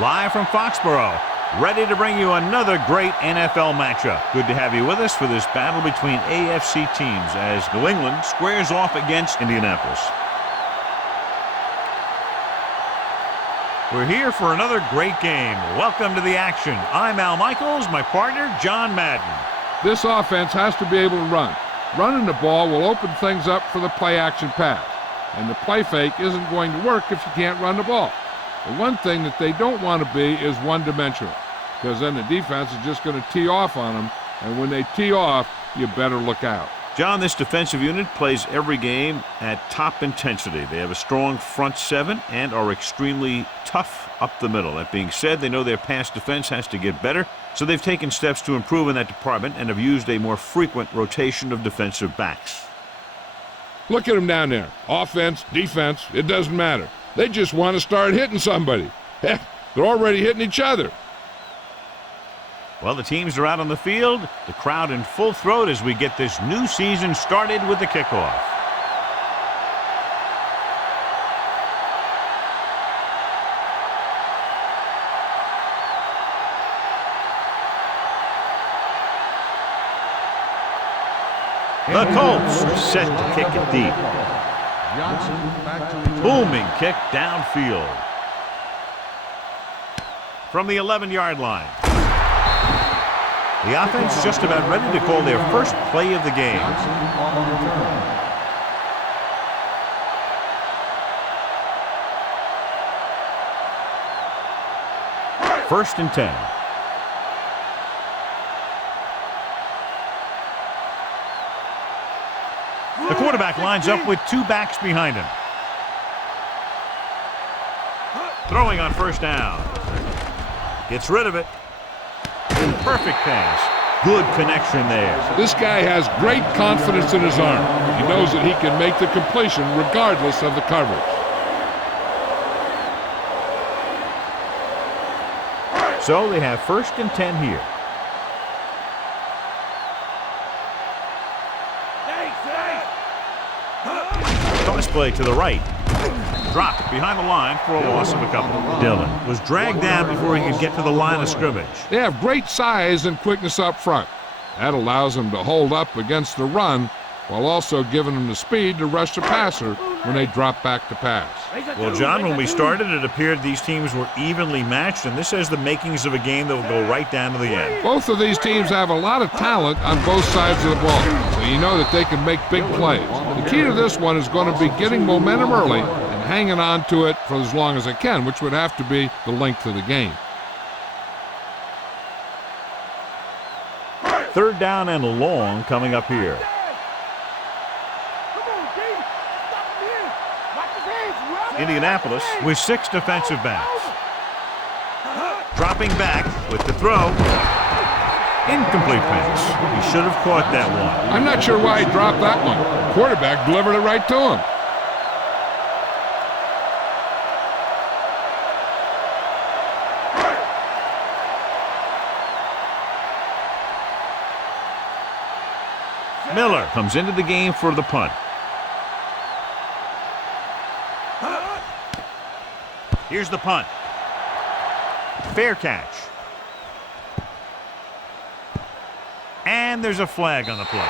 Live from Foxborough, ready to bring you another great NFL matchup. Good to have you with us for this battle between AFC teams as New England squares off against Indianapolis. We're here for another great game. Welcome to the action. I'm Al Michaels, my partner, John Madden. This offense has to be able to run. Running the ball will open things up for the play-action pass. And the play fake isn't going to work if you can't run the ball. The one thing that they don't want to be is one-dimensional, because then the defense is just going to tee off on them, and when they tee off, you better look out. John, this defensive unit plays every game at top intensity. They have a strong front seven and are extremely tough up the middle. That being said, they know their pass defense has to get better, so they've taken steps to improve in that department and have used a more frequent rotation of defensive backs. Look at them down there. Offense, defense, it doesn't matter. They just want to start hitting somebody. Heck, they're already hitting each other. Well, the teams are out on the field, the crowd in full throat as we get this new season started with the kickoff. The Colts are set to kick it deep. Booming kick downfield. From the 11-yard line. The offense just about ready to call their first play of the game. First and 10. The quarterback lines up with two backs behind him. Throwing on first down. Gets rid of it. Perfect pass. Good connection there. This guy has great confidence in his arm. He knows that he can make the completion regardless of the coverage. So they have first and 10 here. Toss play to the right. Dropped behind the line for a loss of a couple. Dillon was dragged down before he could get to the line of scrimmage. They have great size and quickness up front. That allows them to hold up against the run while also giving them the speed to rush the passer when they drop back to pass. Well, John, when we started, it appeared these teams were evenly matched, and this has the makings of a game that will go right down to the end. Both of these teams have a lot of talent on both sides of the ball, so you know that they can make big plays. The key to this one is going to be getting momentum early and hanging on to it for as long as they can, which would have to be the length of the game. Third down and long coming up here. Indianapolis with 6 defensive backs. Dropping back with the throw. Incomplete pass. He should have caught that one. I'm not sure why he dropped that one. The quarterback delivered it right to him. Miller comes into the game for the punt. Here's the punt. Fair catch. And there's a flag on the play.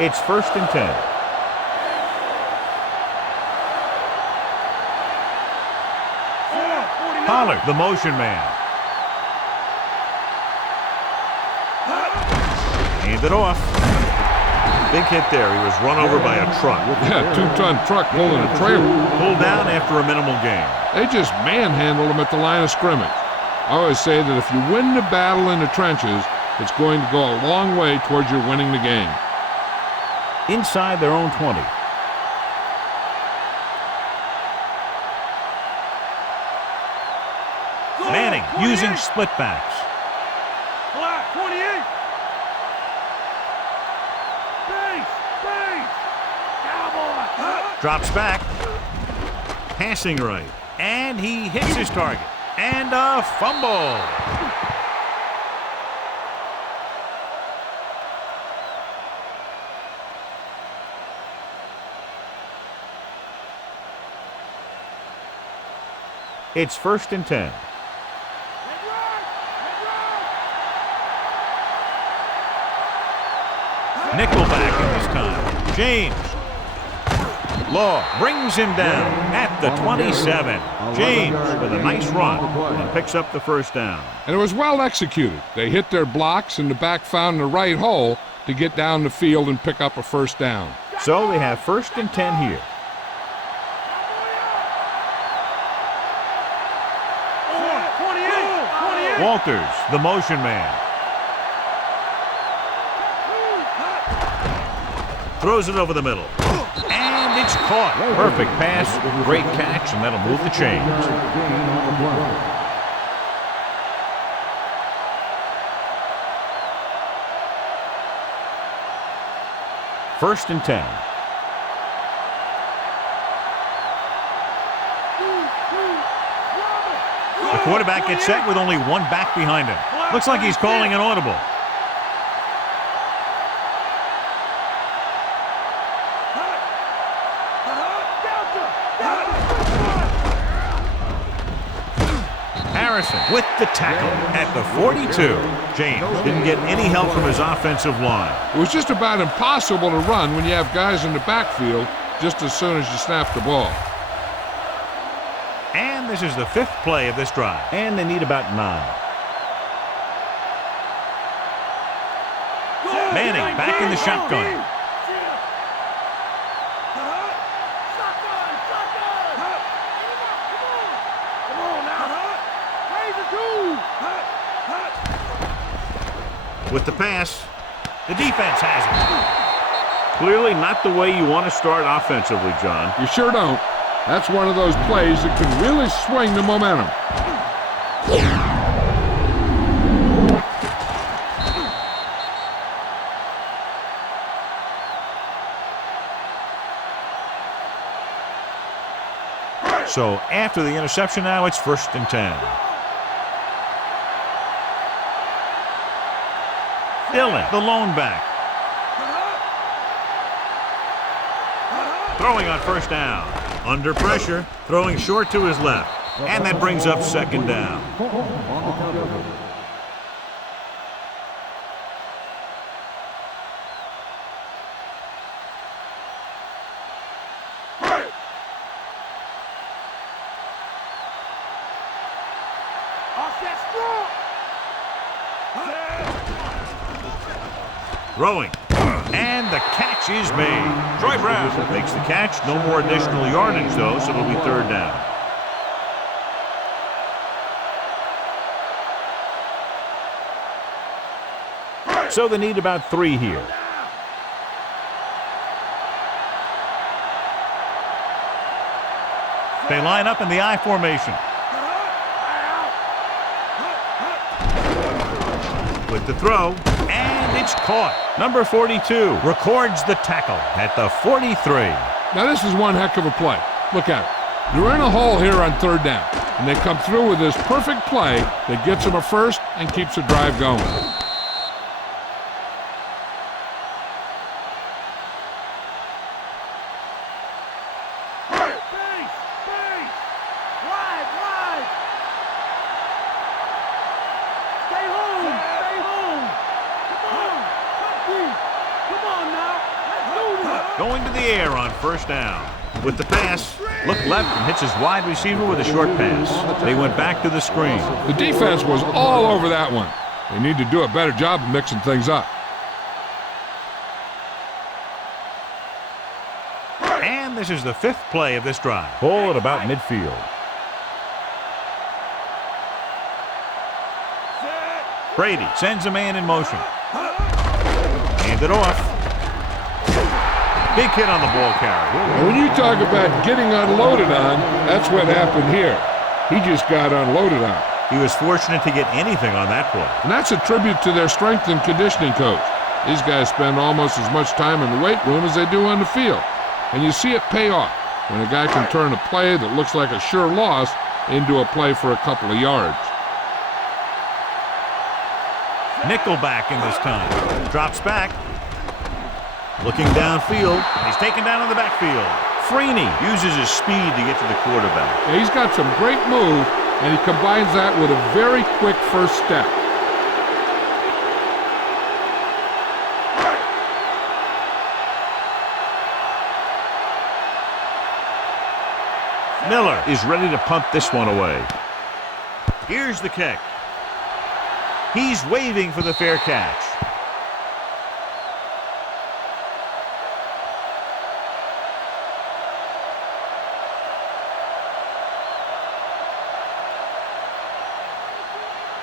It's first and 10. Pollard, the motion man. Hand it off. Big hit there. He was run over by a truck. Yeah, 2-ton truck pulling a trailer. Pulled down after a minimal gain. They just manhandled him at the line of scrimmage. I always say that if you win the battle in the trenches, it's going to go a long way towards your winning the game. Inside their own 20. Manning using split backs. 28. Drops back. Passing right. And he hits his target. And a fumble. It's 1st and 10. Nickelback in this time. James. Law brings him down at the 27. James with a nice run and picks up the 1st down. And it was well executed. They hit their blocks and the back found the right hole to get down the field and pick up a 1st down. So they have 1st and 10 here. Walters, the motion man. Throws it over the middle. And it's caught. Perfect pass, great catch, and that'll move the chains. First and 10. The quarterback gets set with only one back behind him. Looks like he's calling an audible. Harrison with the tackle at the 42. James didn't get any help from his offensive line. It was just about impossible to run when you have guys in the backfield just as soon as you snap the ball. And this is the 5th play of this drive. And they need about 9. Manning back in the shotgun. With the pass, the defense has it. Clearly not the way you want to start offensively, John. You sure don't. That's one of those plays that can really swing the momentum. So after the interception now, it's 1st and 10. Dillon, the lone back. Throwing on 1st down. Under pressure, throwing short to his left. And that brings up 2nd down. Throwing. And the catch is made. Troy Brown makes the catch. No more additional yardage, though, so it'll be 3rd down. So they need about 3 here. They line up in the I formation. With the throw. It's caught. Number 42 records the tackle at the 43. Now this is one heck of a play. Look at it. You're in a hole here on 3rd down, and they come through with this perfect play that gets them a 1st and keeps the drive going. Going to the air on 1st down. With the pass, look left and hits his wide receiver with a short pass. They went back to the screen. The defense was all over that one. They need to do a better job of mixing things up. And this is the 5th play of this drive. Ball at about midfield. Brady sends a man in motion. Hand it off. Big hit on the ball carrier. When you talk about getting unloaded on, that's what happened here. He just got unloaded on. He was fortunate to get anything on that play. And that's a tribute to their strength and conditioning coach. These guys spend almost as much time in the weight room as they do on the field. And you see it pay off when a guy can turn a play that looks like a sure loss into a play for a couple of yards. Nickelback in this time. Drops back. Looking downfield. He's taken down in the backfield. Freeney uses his speed to get to the quarterback. Yeah, he's got some great move, and he combines that with a very quick first step. Miller is ready to punt this one away. Here's the kick. He's waving for the fair catch.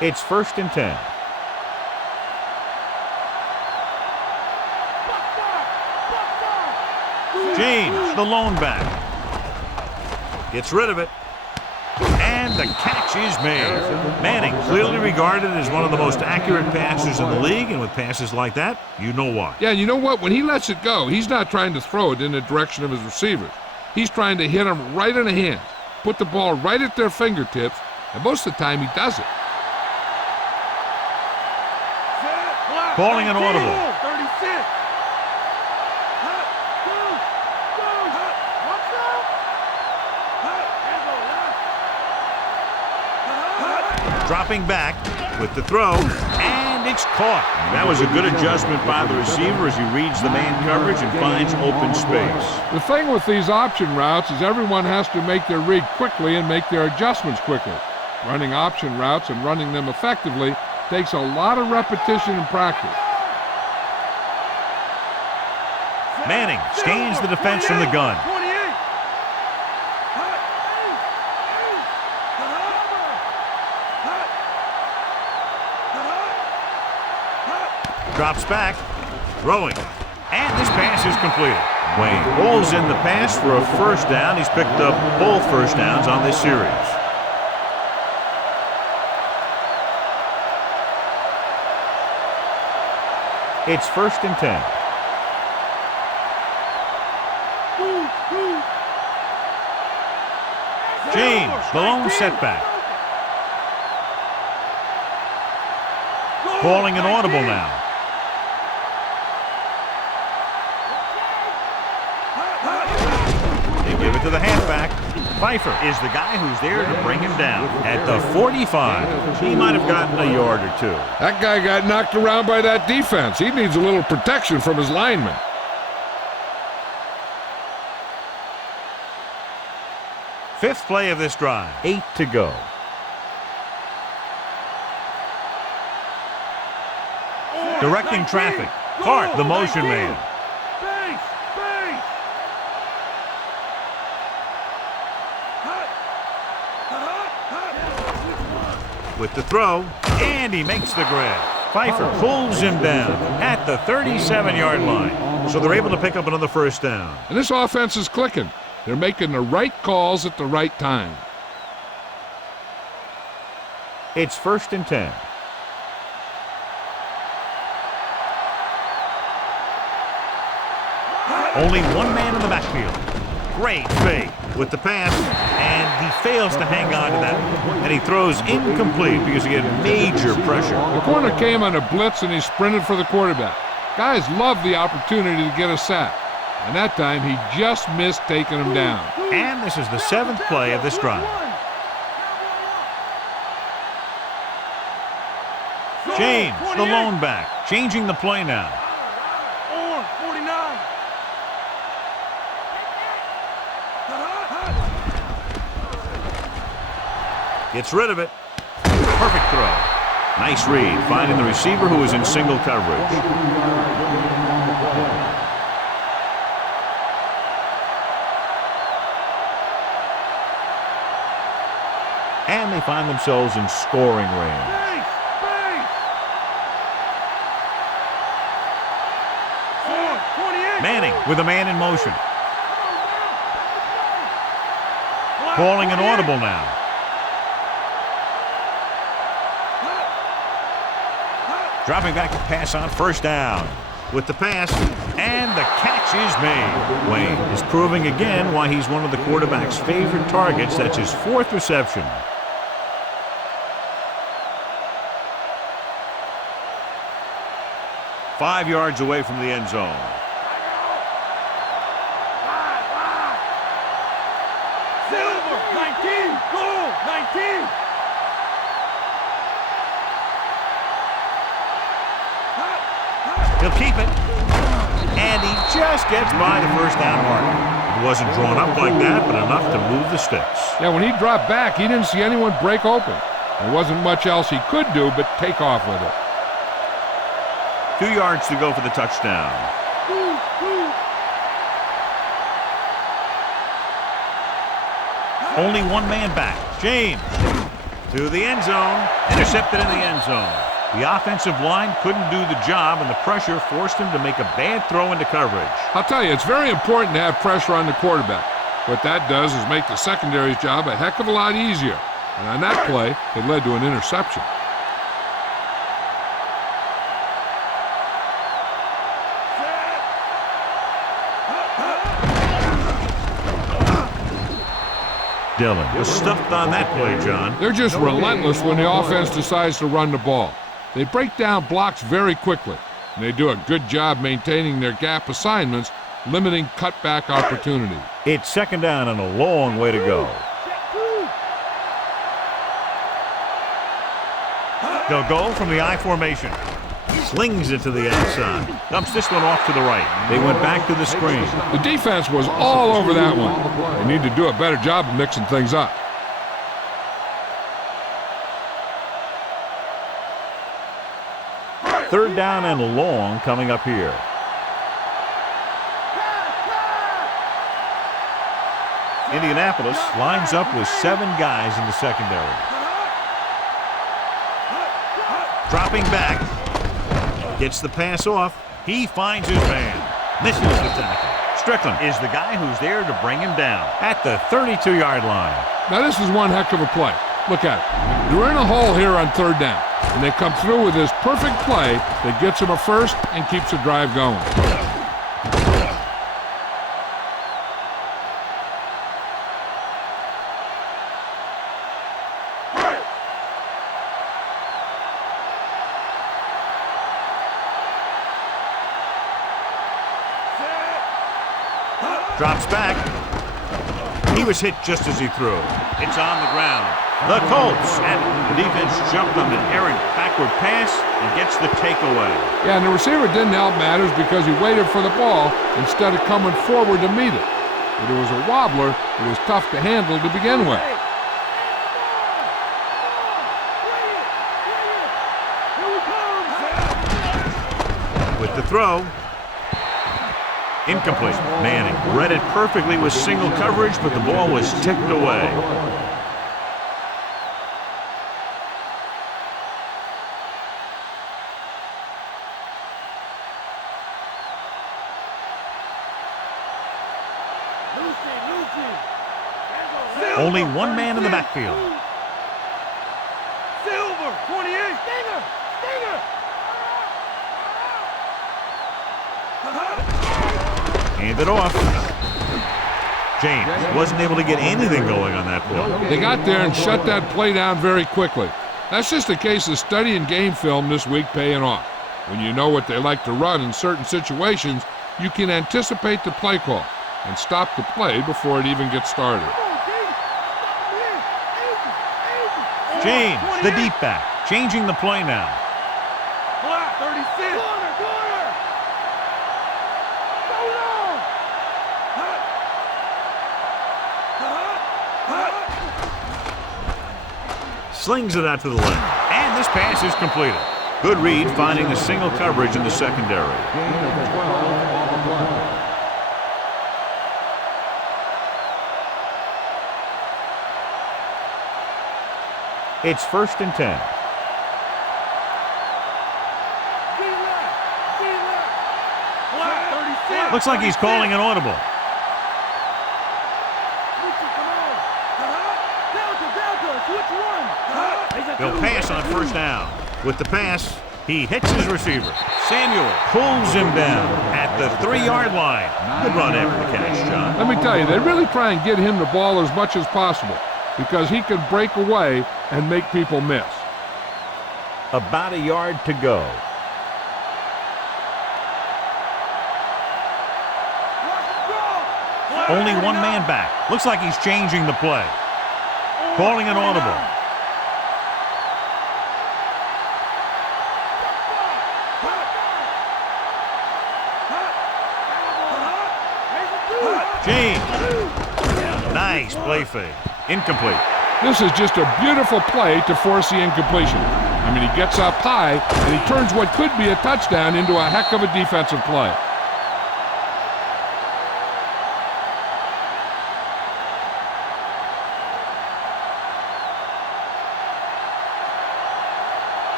It's 1st and 10. James, the lone back. Gets rid of it. And the catch is made. Manning, clearly regarded as one of the most accurate passers in the league, and with passes like that, you know why. Yeah, you know what? When he lets it go, he's not trying to throw it in the direction of his receivers. He's trying to hit them right in the hands, put the ball right at their fingertips, and most of the time he does it. Calling an audible. 36. Dropping back with the throw, and it's caught. That was a good adjustment by the receiver as he reads the man coverage and finds open space. The thing with these option routes is everyone has to make their read quickly and make their adjustments quickly. Running option routes and running them effectively takes a lot of repetition and practice. Manning scans the defense from the gun. Drops back, throwing, and this pass is completed. Wayne pulls in the pass for a first down. He's picked up both first downs on this series. It's 1st and 10. James, the lone setback. Calling an audible now. They give it to the halfback. Pfeiffer is the guy who's there to bring him down. At the 45, he might have gotten a yard or two. That guy got knocked around by that defense. He needs a little protection from his linemen. Fifth play of this drive. 8 to go. Directing traffic. Hart, the motion man. With the throw, and he makes the grab. Pfeiffer pulls him down at the 37-yard line. So they're able to pick up another first down. And this offense is clicking. They're making the right calls at the right time. It's 1st and 10. Only one man in the backfield. Great fake with the pass, and he fails to hang on to that. And he throws incomplete because he had major pressure. The corner came on a blitz, and he sprinted for the quarterback. Guys love the opportunity to get a sack. And that time, he just missed taking him down. And this is the 7th play of this drive. James, the lone back, changing the play now. 49. Gets rid of it. Perfect throw. Nice read, finding the receiver who was in single coverage. And they find themselves in scoring range. Manning with a man in motion. Calling an audible now. Dropping back to pass on first down. with the pass, and the catch is made. Wayne is proving again why he's one of the quarterback's favorite targets. That's his 4th reception. Five yards away from the end zone. Silver, 19, goal, 19. He'll keep it, and he just gets by the first down marker. It wasn't drawn up like that, but enough to move the sticks. Yeah, when he dropped back, he didn't see anyone break open. There wasn't much else he could do but take off with it. 2 yards to go for the touchdown. Only one man back. James to the end zone. Intercepted in the end zone. The offensive line couldn't do the job, and the pressure forced him to make a bad throw into coverage. I'll tell you, it's very important to have pressure on the quarterback. What that does is make the secondary's job a heck of a lot easier. And on that play, it led to an interception. Dillon was stuffed on that play, John. They're just relentless when the offense decides to run the ball. They break down blocks very quickly, and they do a good job maintaining their gap assignments, limiting cutback opportunities. It's second down and a long way to go. They'll go from the I formation. Slings it to the outside. Dumps this one off to the right. They went back to the screen. The defense was all over that one. They need to do a better job of mixing things up. Third down and long coming up here. Indianapolis lines up with 7 guys in the secondary. Dropping back. Gets the pass off. He finds his man. Misses the tackle. Strickland is the guy who's there to bring him down at the 32-yard line. Now this is one heck of a play. Look at it. They're in a hole here on third down, and they come through with this perfect play that gets them a first and keeps the drive going. Drops back. He was hit just as he threw. It's on the ground. The Colts, and the defense jumped on an errant backward pass and gets the takeaway. Yeah, and the receiver didn't help matters because he waited for the ball instead of coming forward to meet it. But it was a wobbler that was tough to handle to begin with. With the throw. Incomplete. Manning read it perfectly with single coverage, but the ball was tipped away. Only one man in the backfield. Silver, 28. Stinger, Hand it off. James wasn't able to get anything going on that play. They got there and shut that play down very quickly. That's just a case of studying game film this week paying off. When you know what they like to run in certain situations, you can anticipate the play call and stop the play before it even gets started. James, the deep back, changing the play now. 36. Slings it out to the left. And this pass is completed. Good read, finding the single coverage in the secondary. It's 1st and 10. Looks like he's calling an audible. They'll pass on 1st down. With the pass, He hits his receiver. Samuel pulls him down at the 3-yard line. Good run after the catch, John. Let me tell you, they really try and get him the ball as much as possible because he can break away and make people miss. About a yard to go. Only one man back. Looks like he's changing the play. Calling an audible. James. Nice play fake. Incomplete. This is just a beautiful play to force the incompletion. I mean, he gets up high, and he turns what could be a touchdown into a heck of a defensive play.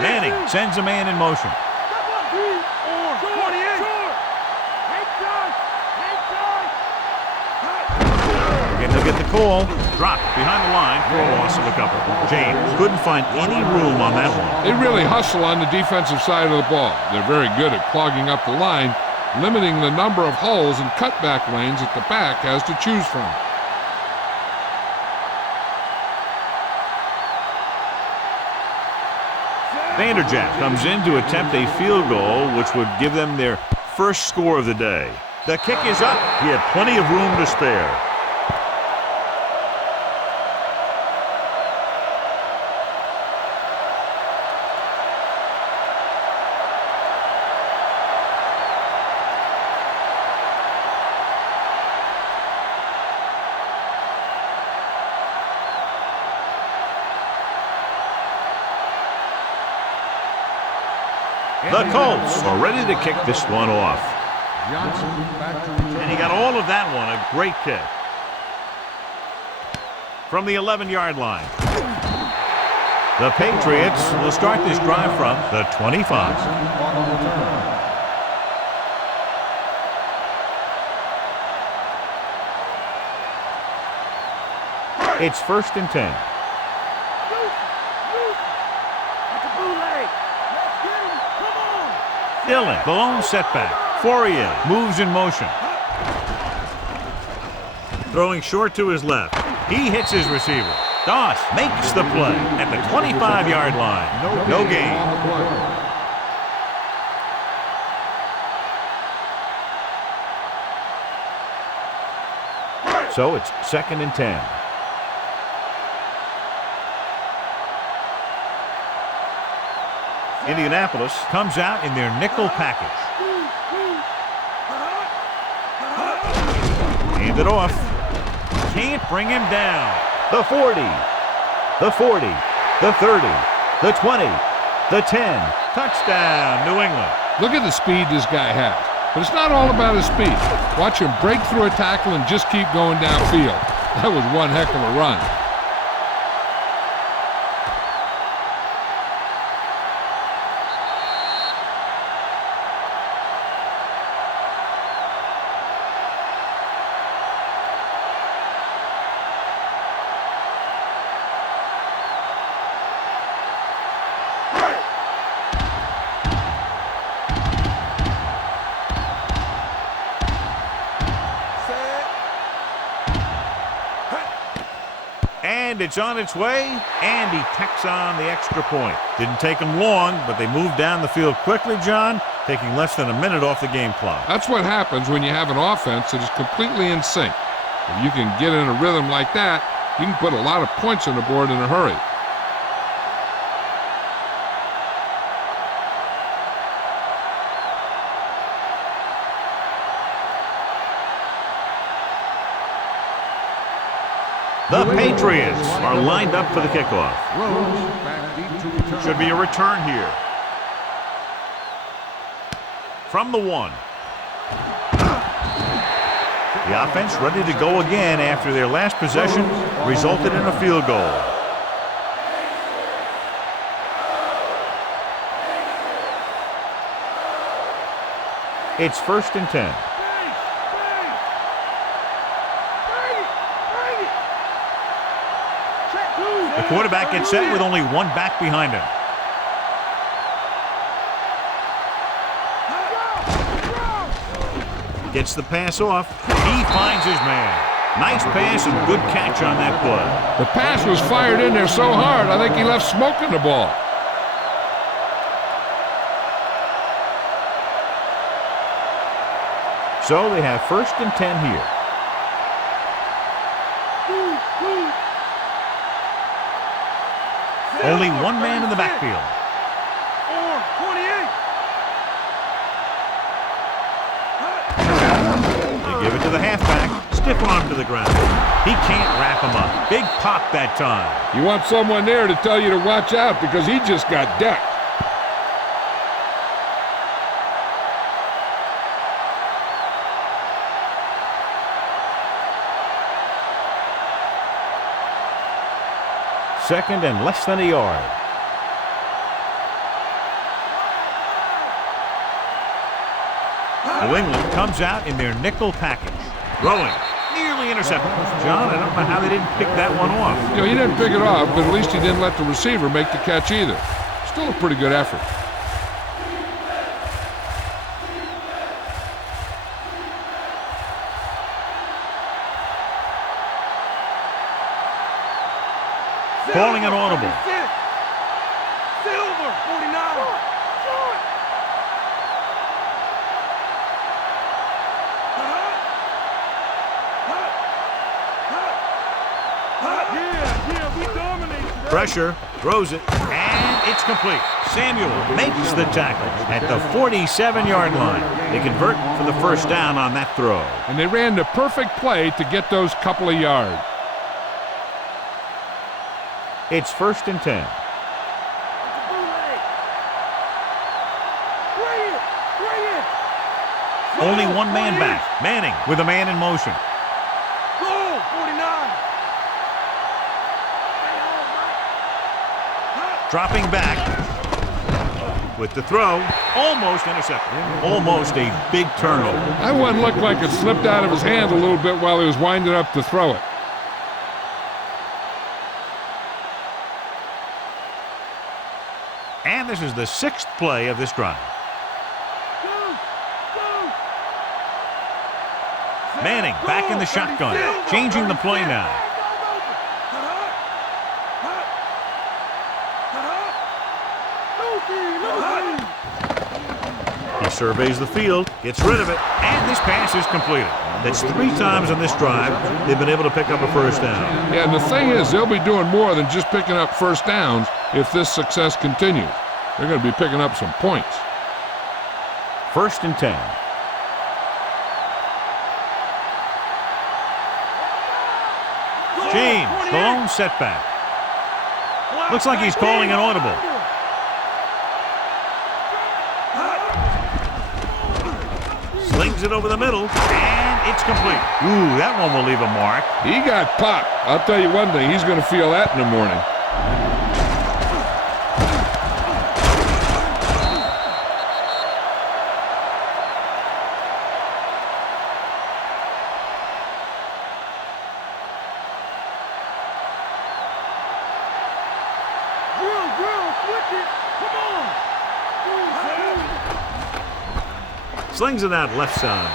Manning sends a man in motion. And they'll get the call. Dropped behind the line for a loss of a couple. James couldn't find any room on that one. They really hustle on the defensive side of the ball. They're very good at clogging up the line, limiting the number of holes and cutback lanes that the back has to choose from. Vanderjagt comes in to attempt a field goal, which would give them their first score of the day. The kick is up. He had plenty of room to spare. The Colts are ready to kick this one off. And he got all of that one, a great kick. From the 11-yard line. The Patriots will start this drive from the 25. It's 1st and 10. Dillon, the lone setback. Fourier moves in motion. Throwing short to his left. He hits his receiver. Doss makes the play at the 25-yard line. No gain. So it's 2nd and 10. Indianapolis comes out in their nickel package. Hand it off. Can't bring him down. The 40. The 40. The 30. The 20. The 10. Touchdown, New England. Look at the speed this guy has. But it's not all about his speed. Watch him break through a tackle and just keep going downfield. That was one heck of a run. And it's on its way, and he tacks on the extra point. Didn't take him long, but they moved down the field quickly, John, taking less than a minute off the game clock. That's what happens when you have an offense that is completely in sync. If you can get in a rhythm like that, you can put a lot of points on the board in a hurry. The Patriots are lined up for the kickoff. Should be a return here. From the 1. The offense ready to go again after their last possession resulted in a field goal. It's 1st and 10. quarterback gets set with only one back behind him. Gets the pass off. He finds his man. Nice pass and good catch on that play. The pass was fired in there so hard, I think he left smoke in the ball. So they have 1st and 10 here. Only one man in the backfield. 28. They give it to the halfback. Stiff arm to the ground. He can't wrap him up. Big pop that time. You want someone there to tell you to watch out because he just got decked. Second and less than a yard. New England comes out in their nickel package. Throwing. Nearly intercepted. John, I don't know how they didn't pick that one off. You know, he didn't pick it off, but at least he didn't let the receiver make the catch either. Still a pretty good effort. Calling an audible. Silver, 49. Yeah, we dominate. Pressure, throws it, and it's complete. Samuel makes the tackle at the 47-yard line. They convert for the first down on that throw. And they ran the perfect play to get those couple of yards. It's 1st and 10. Only one man back. Manning with a man in motion. Goal, 49. Dropping back with the throw. Almost intercepted. Almost a big turnover. That one looked like it slipped out of his hand a little bit while he was winding up to throw it. And this is the 6th play of this drive. Manning back in the shotgun, changing the play now. He surveys the field, gets rid of it, and this pass is completed. That's 3 times on this drive they've been able to pick up a first down. Yeah, and the thing is, they'll be doing more than just picking up first downs if this success continues. They're going to be picking up some points. 1st and 10. James, the lone setback. Looks like he's calling an audible. Slings it over the middle, and it's complete. Ooh, that one will leave a mark. He got popped. I'll tell you one thing, he's going to feel that in the morning. Slings it out left side.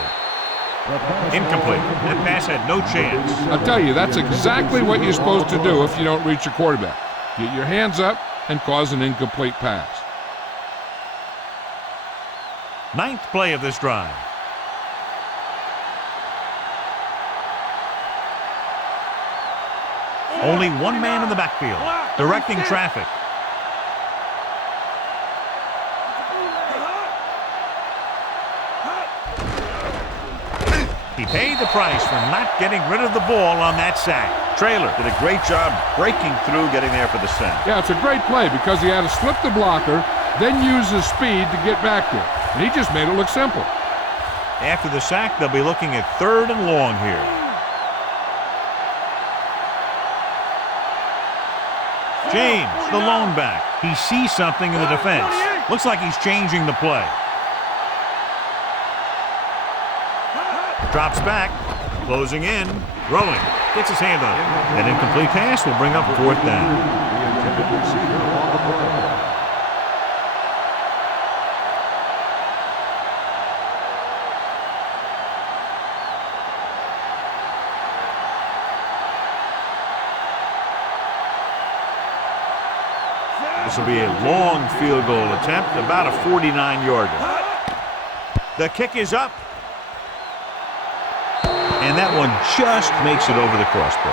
Incomplete. That pass had no chance. I'll tell you, that's exactly what you're supposed to do if you don't reach your quarterback. Get your hands up and cause an incomplete pass. 9th play of this drive. Only one man in the backfield, directing traffic. He paid the price for not getting rid of the ball on that sack. Traylor did a great job breaking through, getting there for the sack. Yeah, it's a great play because he had to slip the blocker, then use his speed to get back there. And he just made it look simple. After the sack, they'll be looking at 3rd and long here. James, the lone back. He sees something in the defense. Looks like he's changing the play. Drops back. Closing in. Throwing. Gets his hand on it. An incomplete pass will bring up 4th down. This will be a long field goal attempt, about a 49-yarder. The kick is up. And that one just makes it over the crossbar.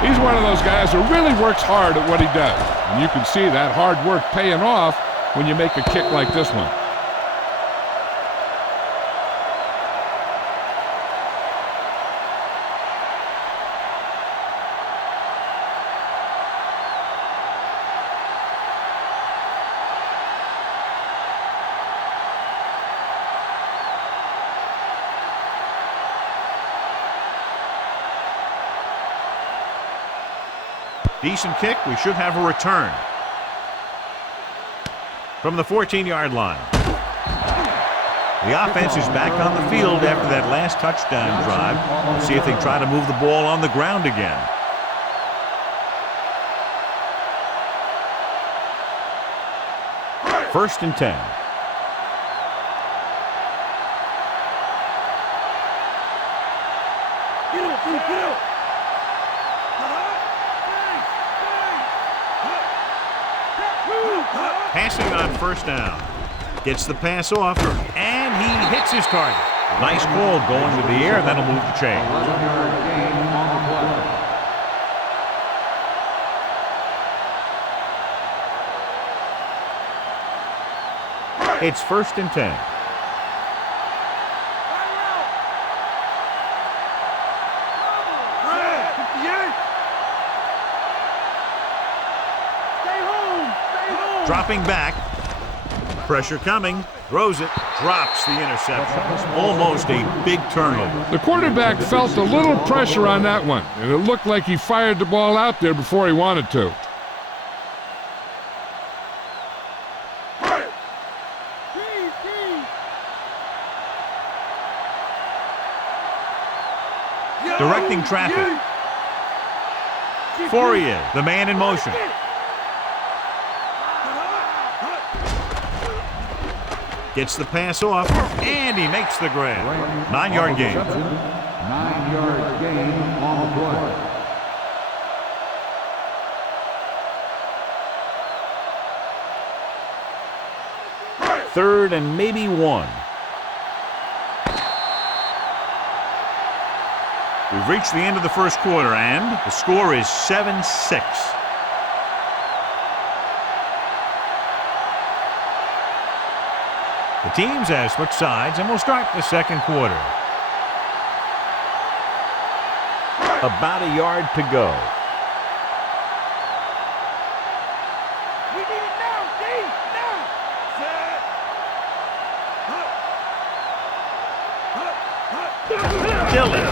He's one of those guys who really works hard at what he does. And you can see that hard work paying off when you make a kick like this one. Decent kick. We should have a return. From the 14-yard line. The offense is back on the field after that last touchdown drive. Let's see if they try to move the ball on the ground again. First and 10. Passing on first down. Gets the pass off, and he hits his target. Nice call going to the air, and that'll move the chain. It's first and 10. Dropping back. Pressure coming. Throws it. Drops the interception. Almost a big turnover. The quarterback felt a little pressure on that one, and it looked like he fired the ball out there before he wanted to. Directing traffic. Fourier, the man in motion. Gets the pass off, and he makes the grab. 9-yard gain. 9-yard gain on the play. Third and maybe 1. We've reached the end of the first quarter, and the score is 7-6. The teams have switched sides, and we'll start the second quarter. About a yard to go. We need it now, D! Now! Set! Dillon.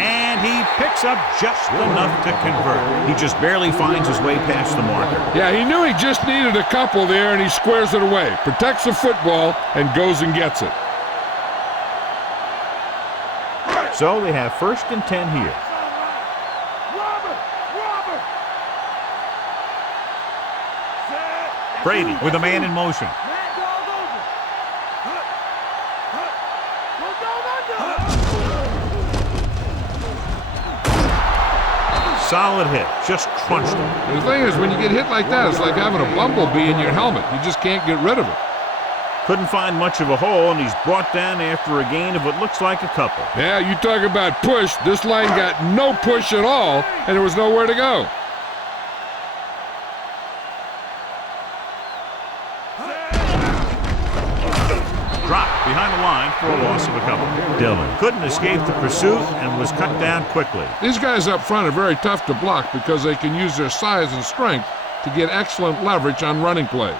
And he picks up just enough to convert. He just barely finds his way past the marker. Yeah, he knew he just needed a couple there, and he squares it away. Protects the football and goes and gets it. So they have first and 10 here. Robert! Set! Brady with a man in motion. Mad dog over! Go dog under! Solid hit. Just crunched him. The thing is, when you get hit like that, it's like having a bumblebee in your helmet. You just can't get rid of it. Couldn't find much of a hole, and he's brought down after a gain of what looks like a couple. Yeah, you talk about push. This line got no push at all, and there was nowhere to go. Dropped behind the line for a loss of a couple. Dillon couldn't escape the pursuit and was cut down quickly. These guys up front are very tough to block because they can use their size and strength to get excellent leverage on running plays.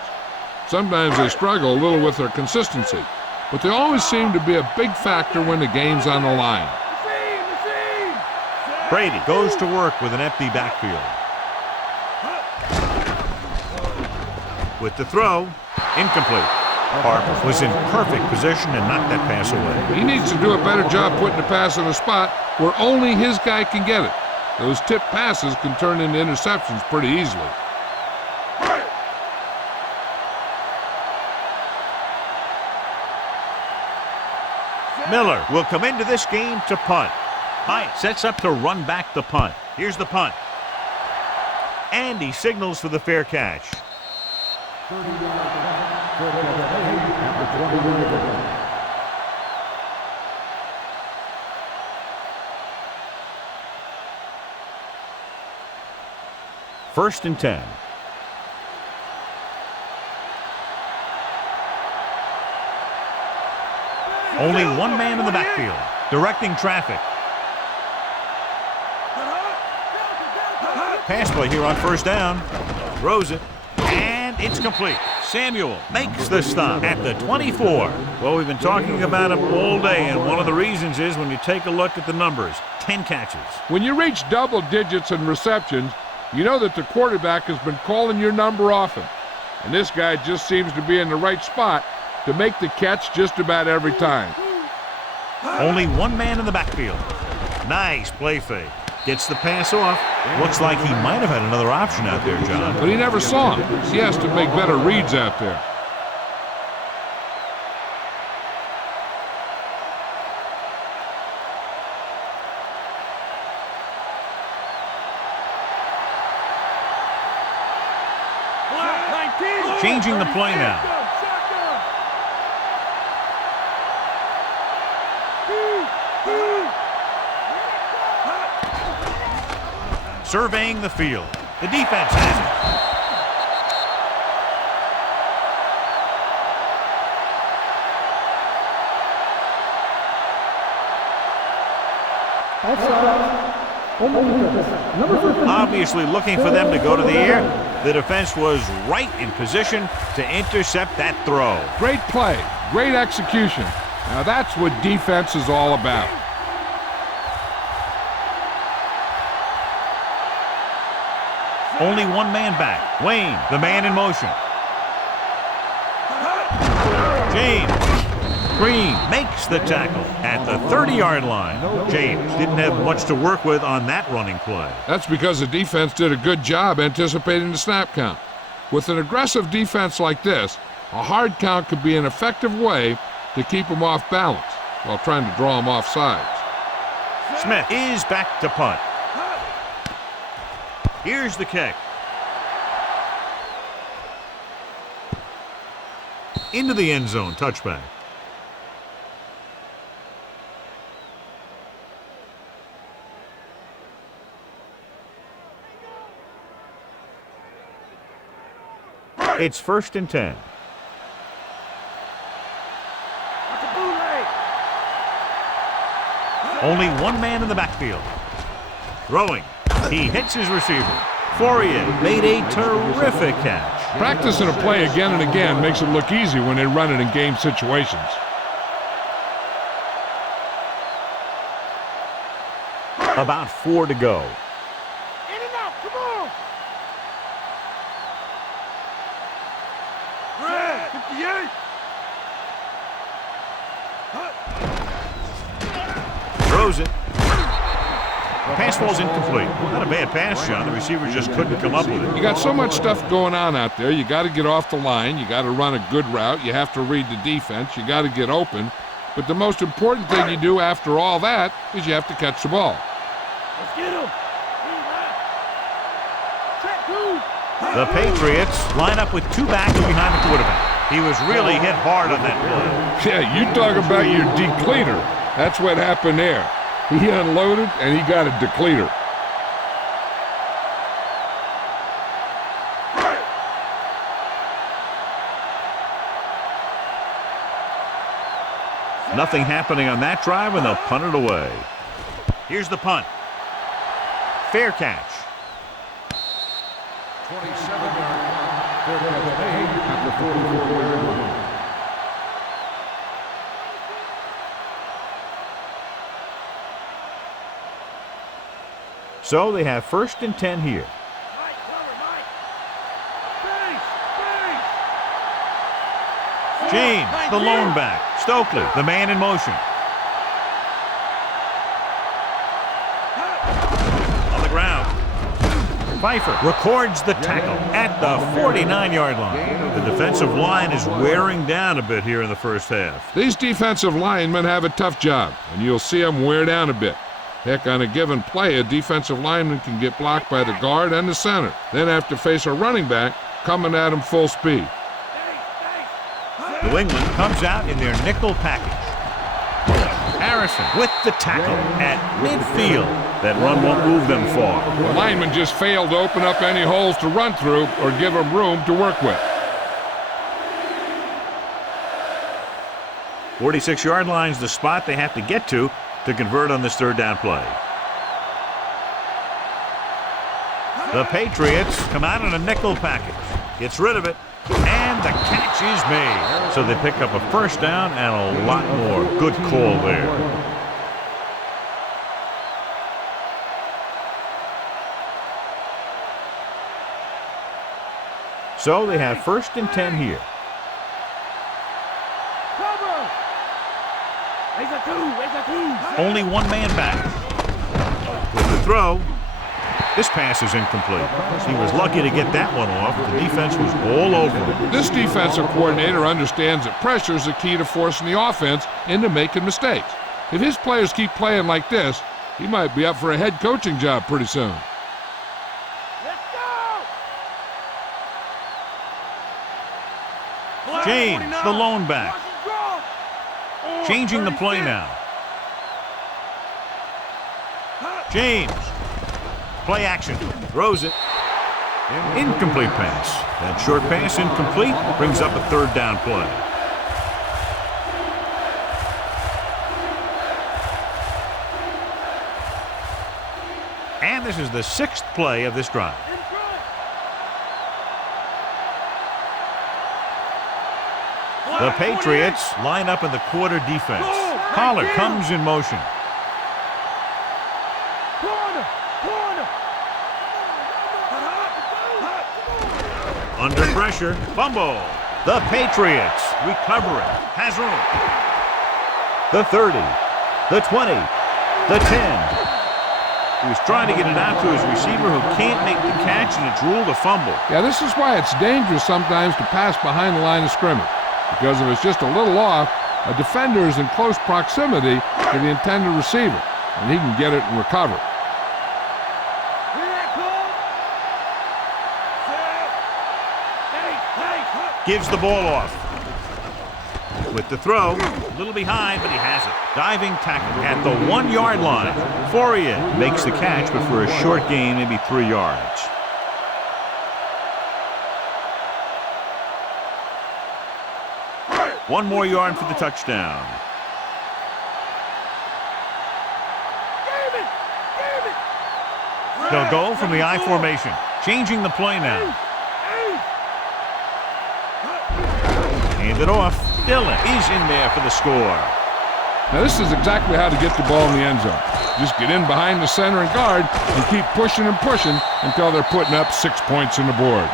Sometimes they struggle a little with their consistency, but they always seem to be a big factor when the game's on the line. Brady goes to work with an empty backfield. With the throw, incomplete. Harper was in perfect position and knocked that pass away. He needs to do a better job putting the pass in a spot where only his guy can get it. Those tip passes can turn into interceptions pretty easily. Miller will come into this game to punt. Hyatt sets up to run back the punt. Here's the punt. And he signals for the fair catch. 30 yards back. Fair catch made at the 20-yard line. First and 10. Only one man in the backfield, directing traffic. Pass play here on first down. Throws it, and it's complete. Samuel makes the stop at the 24. Well, we've been talking about him all day, and one of the reasons is when you take a look at the numbers, 10 catches. When you reach double digits in receptions, you know that the quarterback has been calling your number often. And this guy just seems to be in the right spot to make the catch just about every time. Only one man in the backfield. Nice play fake. Gets the pass off. Looks like he might have had another option out there, John. But he never saw him. He has to make better reads out there. Changing the play now. Surveying the field. The defense has it. Obviously looking for them to go to the air. The defense was right in position to intercept that throw. Great play, great execution. Now that's what defense is all about. Only one man back. Wayne, the man in motion. James Green makes the tackle at the 30-yard line. James didn't have much to work with on that running play. That's because the defense did a good job anticipating the snap count. With an aggressive defense like this, a hard count could be an effective way to keep them off balance while trying to draw them off sides. Smith is back to punt. Here's the kick. Into the end zone, touchback. It's first and 10. Only one man in the backfield. Throwing. He hits his receiver. Fourier made a terrific catch. Practicing a play again and again makes it look easy when they run it in game situations. About 4 to go. In and out, come on! Red, 58! Throws it. Pass falls incomplete. Not a bad pass, John. The receiver just couldn't come up with it. You got so much stuff going on out there. You got to get off the line. You got to run a good route. You have to read the defense. You got to get open. But the most important thing you do after all that is you have to catch the ball. Let's get him! Check two! The Patriots line up with 2 back and behind the quarterback. He was really hit hard on that play. Yeah, you talk about your depleter. That's what happened there. He unloaded and he got a depleter. Nothing happening on that drive, and they'll punt it away. Here's the punt. Fair catch. 27-yard punt. Fair catch made at the 44-yard line. So they have first and 10 here. Mike, cover, Mike! James, the lone back. Stokely, the man in motion. On the ground. Pfeiffer records the tackle at the 49-yard line. The defensive line is wearing down a bit here in the first half. These defensive linemen have a tough job, and you'll see them wear down a bit. Heck, on a given play, a defensive lineman can get blocked by the guard and the center, then have to face a running back coming at him full speed. New England comes out in their nickel package. Harrison with the tackle at midfield. That run won't move them far. The lineman just failed to open up any holes to run through or give them room to work with. 46-yard line's the spot they have to get to convert on this third down play. The Patriots come out in a nickel package. Gets rid of it, and the catch is made. So they pick up a first down and a lot more. Good call there. So they have 1st and 10 here. Only one man back. With the throw, this pass is incomplete. He was lucky to get that one off. The defense was all over him. This defensive coordinator understands that pressure is the key to forcing the offense into making mistakes. If his players keep playing like this, he might be up for a head coaching job pretty soon. James, the lone back. Changing the play now. James. Play action. Throws it. Incomplete pass. That short pass incomplete. Brings up a third down play. And this is the 6th play of this drive. The Patriots line up in the quarter defense. Pollard comes in motion. Under pressure, fumble. The Patriots recover it. Has room. The 30, the 20, the 10. He was trying to get it out to his receiver who can't make the catch, and it's ruled a fumble. Yeah, this is why it's dangerous sometimes to pass behind the line of scrimmage. Because if it's just a little off, a defender is in close proximity to the intended receiver, and he can get it and recover. Gives the ball off. With the throw, a little behind, but he has it. Diving tackle at the 1-yard line. Fourier makes the catch, but for a short gain, maybe 3 yards. One more yard for the touchdown. They'll go from the I formation. Changing the play now. Hand it off. Dillon is in there for the score. Now this is exactly how to get the ball in the end zone. Just get in behind the center and guard and keep pushing and pushing until they're putting up 6 points on the board.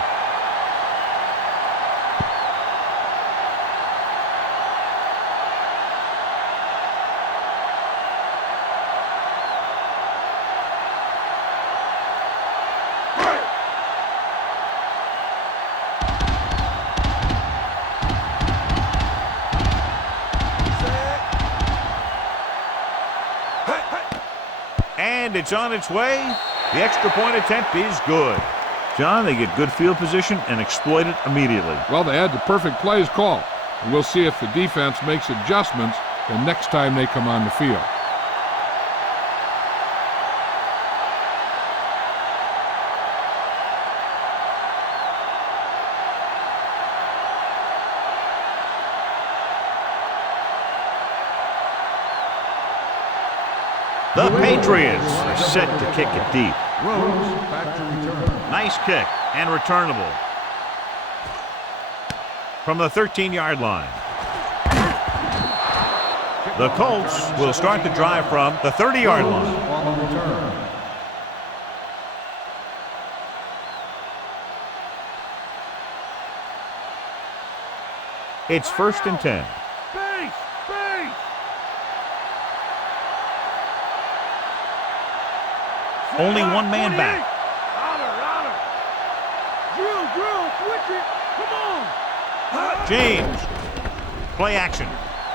And it's on its way. The extra point attempt is good. John, they get good field position and exploit it immediately. Well, they had the perfect plays called. And we'll see if the defense makes adjustments the next time they come on the field. The Patriots are set to kick it deep. Rose back to return. Nice kick and returnable. From the 13-yard line. The Colts will start the drive from the 30-yard line. On the return. It's 1st and 10. Base! Base! Only one man 28. back. Louder! Drill! Switch it! Come on! James. Play action.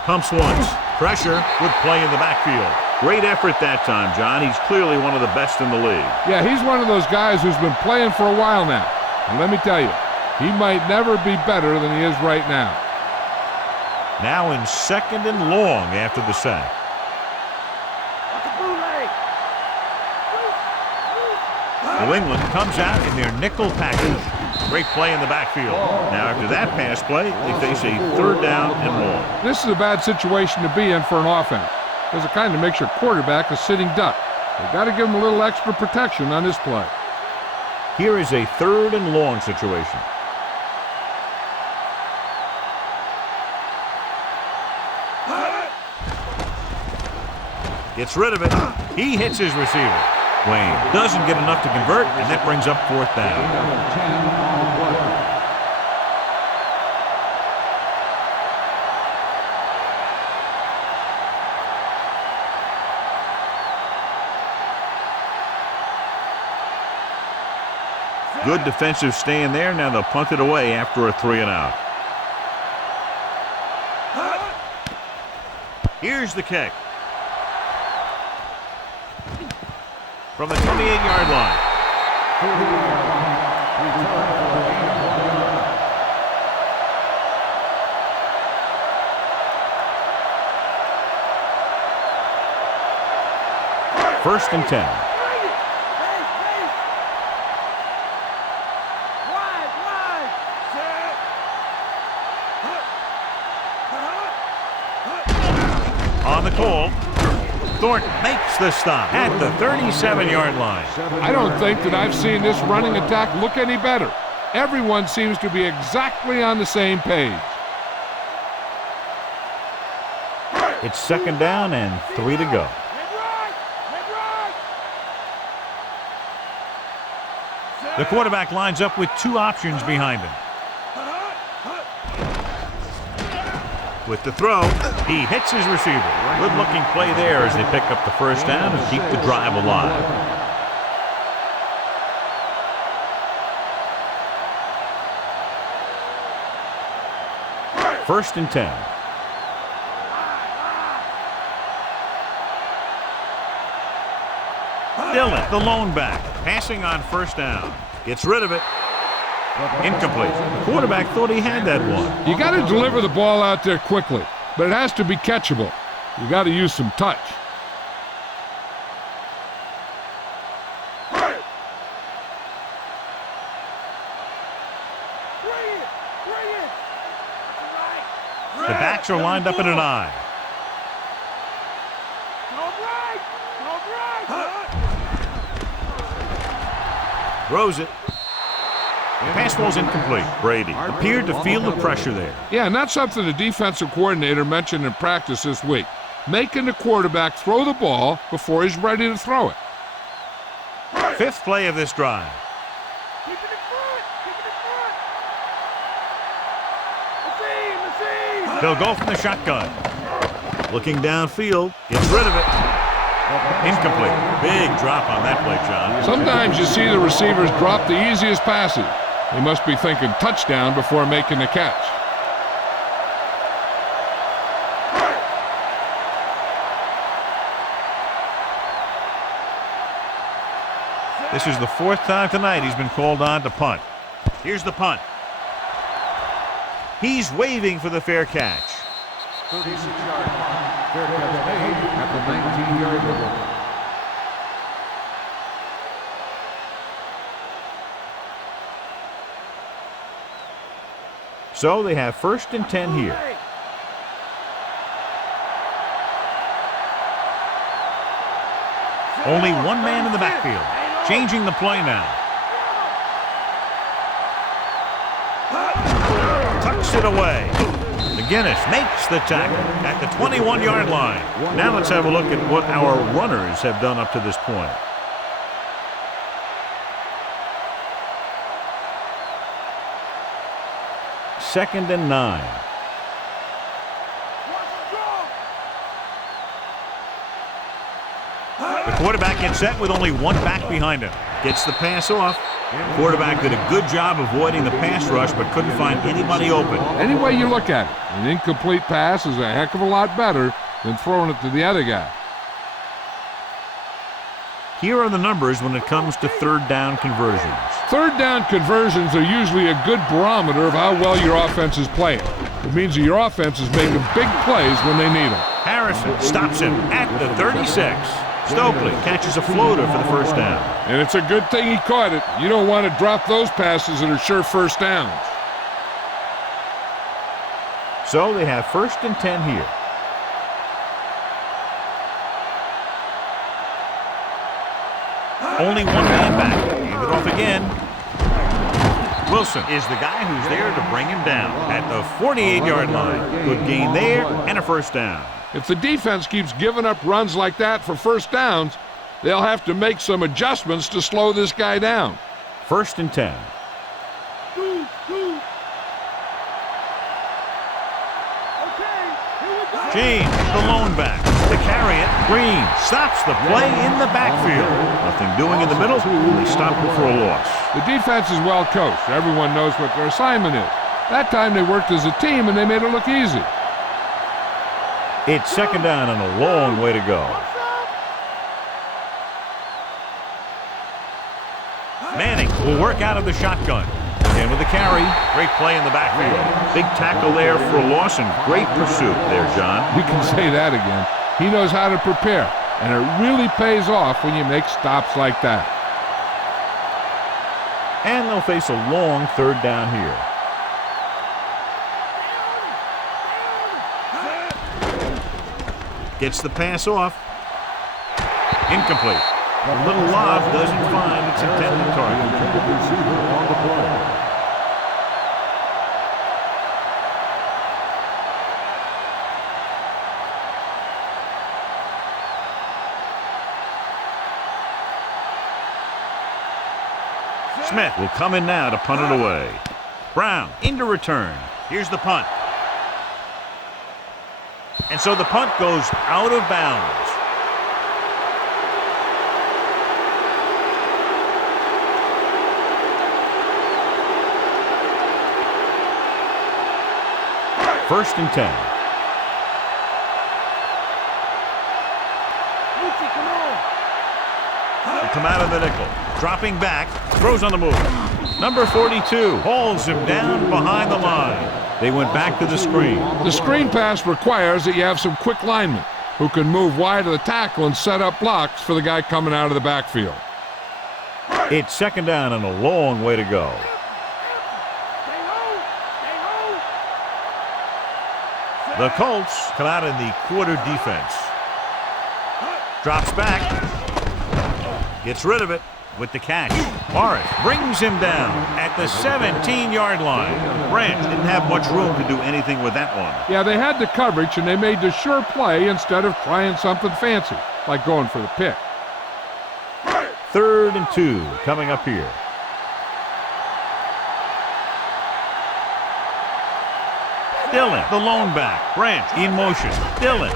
Pumps once. Pressure with play in the backfield. Great effort that time, John. He's clearly one of the best in the league. Yeah, he's one of those guys who's been playing for a while now. And let me tell you, he might never be better than he is right now. Now in 2nd and long after the sack. New England comes out in their nickel package. Great play in the backfield. Now after that pass play, they face a 3rd down and long. This is a bad situation to be in for an offense, because it kind of makes your quarterback a sitting duck. They've got to give him a little extra protection on this play. Here is a 3rd and long situation. Gets rid of it. He hits his receiver. Wayne doesn't get enough to convert, and that brings up 4th down. Good defensive stand there. Now they'll punt it away after a 3 and out. Here's the kick. From the 28-yard line. First and 10. On the call. Thornton makes the stop at the 37-yard line. I don't think that I've seen this running attack look any better. Everyone seems to be exactly on the same page. It's 2nd down and 3 to go. The quarterback lines up with 2 options behind him. With the throw, he hits his receiver. Good-looking play there as they pick up the 1st down and keep the drive alive. First and 10. Dillon, the lone back, passing on 1st down. Gets rid of it. Incomplete. The quarterback thought he had that one. You got to deliver the ball out there quickly, but it has to be catchable. You got to use some touch. The backs are lined up in an I. Throws it. The pass ball's incomplete. Brady appeared to feel the pressure there. Yeah, and that's something the defensive coordinator mentioned in practice this week. Making the quarterback throw the ball before he's ready to throw it. 5th play of this drive. They'll go from the shotgun. Looking downfield. Gets rid of it. Incomplete. Big drop on that play, John. Sometimes you see the receivers drop the easiest passes. They must be thinking touchdown before making the catch. This is the 4th time tonight he's been called on to punt. Here's the punt. He's waving for the fair catch. 36-yard line. Fair catch made at the 19-yard line. So they have 1st and 10 here. Only one man in the backfield. Changing the play now. Tucks it away. McGinnis makes the tackle at the 21-yard line. Now let's have a look at what our runners have done up to this point. Second and 9. The quarterback gets set with only one back behind him. Gets the pass off. Quarterback did a good job avoiding the pass rush, but couldn't find anybody open. Any way you look at it, an incomplete pass is a heck of a lot better than throwing it to the other guy. Here are the numbers when it comes to third down conversions. Third down conversions are usually a good barometer of how well your offense is playing. It means that your offense is making big plays when they need them. Harrison stops him at the 36. Stokely catches a floater for the first down. And it's a good thing he caught it. You don't want to drop those passes that are sure first downs. So they have 1st and 10 here. Only one man back. Give it off again. Wilson is the guy who's there to bring him down at the 48-yard line. Good gain there and a first down. If the defense keeps giving up runs like that for first downs, they'll have to make some adjustments to slow this guy down. 1st and 10. James, the lone back, to carry it. Green stops the play in the backfield. Nothing doing in the middle. They stop it for a loss. The defense is well coached. Everyone knows what their assignment is. That time they worked as a team and they made it look easy. It's 2nd down and a long way to go. Manning will work out of the shotgun. Again with the carry. Great play in the backfield. Big tackle there for a loss and great pursuit there, John. You can say that again. He knows how to prepare, and it really pays off when you make stops like that. And they'll face a long 3rd down here. Gets the pass off. Incomplete. A little lob doesn't find its intended target. Smith will come in now to punt it away. Brown into return. Here's the punt. And so the punt goes out of bounds. First and 10. They come out of the nickel. Dropping back. Throws on the move. Number 42 holds him down behind the line. They went back to the screen. The screen pass requires that you have some quick linemen who can move wide of the tackle and set up blocks for the guy coming out of the backfield. It's 2nd down and a long way to go. The Colts come out in the quarter defense. Drops back. Gets rid of it with the catch. Morris brings him down at the 17-yard line. Branch didn't have much room to do anything with that one. Yeah, they had the coverage, and they made the sure play instead of trying something fancy, like going for the pick. 3rd and 2 coming up here. Dillon, the lone back. Branch in motion. Dillon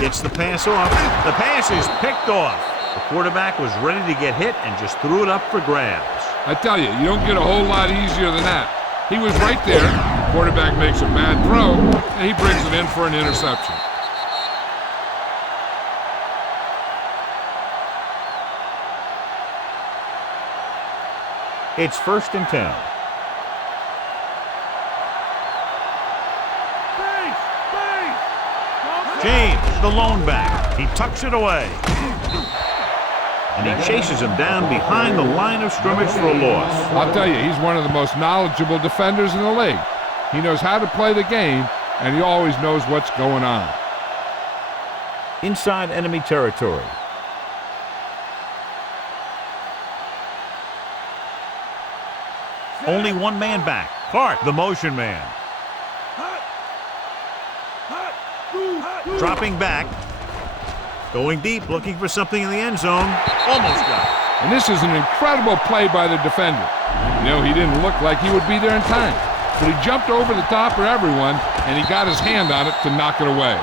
gets the pass off. The pass is picked off. The quarterback was ready to get hit and just threw it up for grabs. I tell you, you don't get a whole lot easier than that. He was right there. The quarterback makes a bad throw, and he brings it in for an interception. It's 1st and 10. James, the lone back. He tucks it away. And he chases him down behind the line of scrimmage for a loss. I'll tell you, he's one of the most knowledgeable defenders in the league. He knows how to play the game, and he always knows what's going on. Inside enemy territory. Only one man back. Clark, the motion man. Dropping back. Going deep, looking for something in the end zone. Almost got it. And this is an incredible play by the defender. You know, he didn't look like he would be there in time, but he jumped over the top of everyone, and he got his hand on it to knock it away.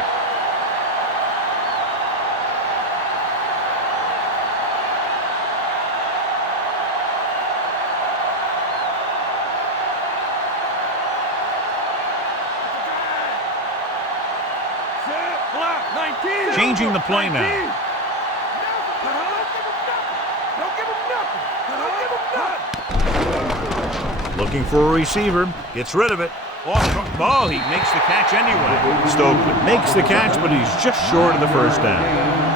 changing the play now. Don't give him nothing. Looking for a receiver. Gets rid of it. Oh, he makes the catch anyway. Stokely makes the catch, but he's just short of the first down.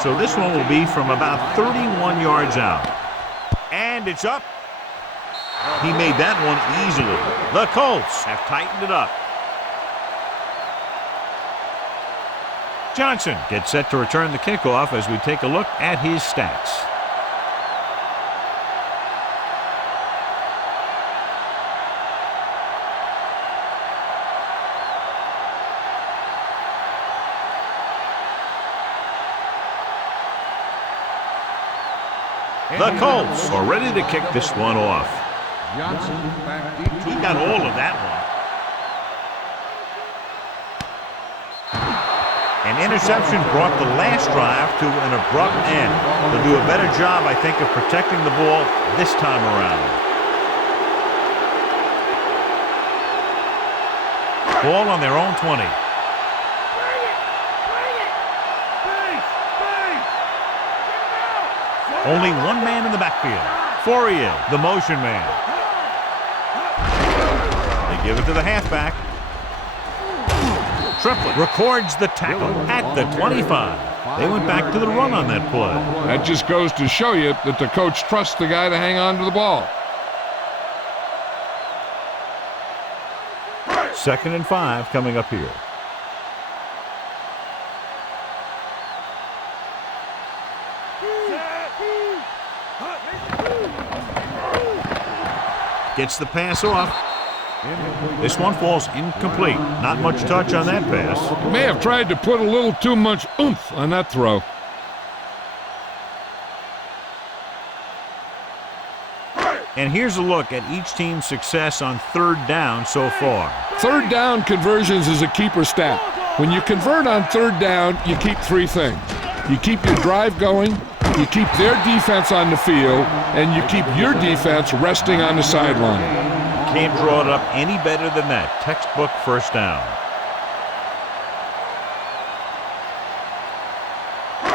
So this one will be from about 31 yards out. And it's up. He made that one easily. The Colts have tightened it up. Johnson gets set to return the kickoff as we take a look at his stats. The Colts are ready to kick this one off. Johnson back deep. He got all of that one. An interception brought the last drive to an abrupt end. They'll do a better job, I think, of protecting the ball this time around. Ball on their own 20. Only one man in the backfield. Fourier, the motion man. They give it to the halfback. Triplett records the tackle at the 25. They went back to the run on that play. That just goes to show you that the coach trusts the guy to hang on to the ball. 2nd and 5 coming up here. Gets the pass off. This one falls incomplete. Not much touch on that pass. May have tried to put a little too much oomph on that throw. And here's a look at each team's success on 3rd down so far. 3rd down conversions is a keeper stat. When you convert on 3rd down, you keep 3 things. You keep your drive going, you keep their defense on the field, and you keep your defense resting on the sideline. Can't draw it up any better than that. Textbook 1st down.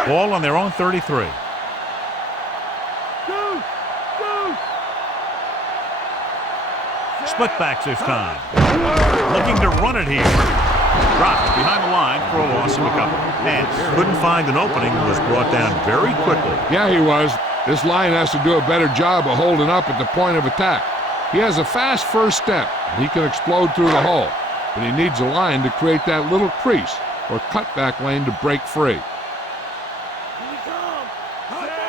Ball on their own 33. Split backs this time. Looking to run it here. Dropped behind the line for a loss of a couple. And couldn't find an opening. Was brought down very quickly. Yeah, he was. This line has to do a better job of holding up at the point of attack. He has a fast first step. He can explode through the hole. But he needs a line to create that little crease or cutback lane to break free.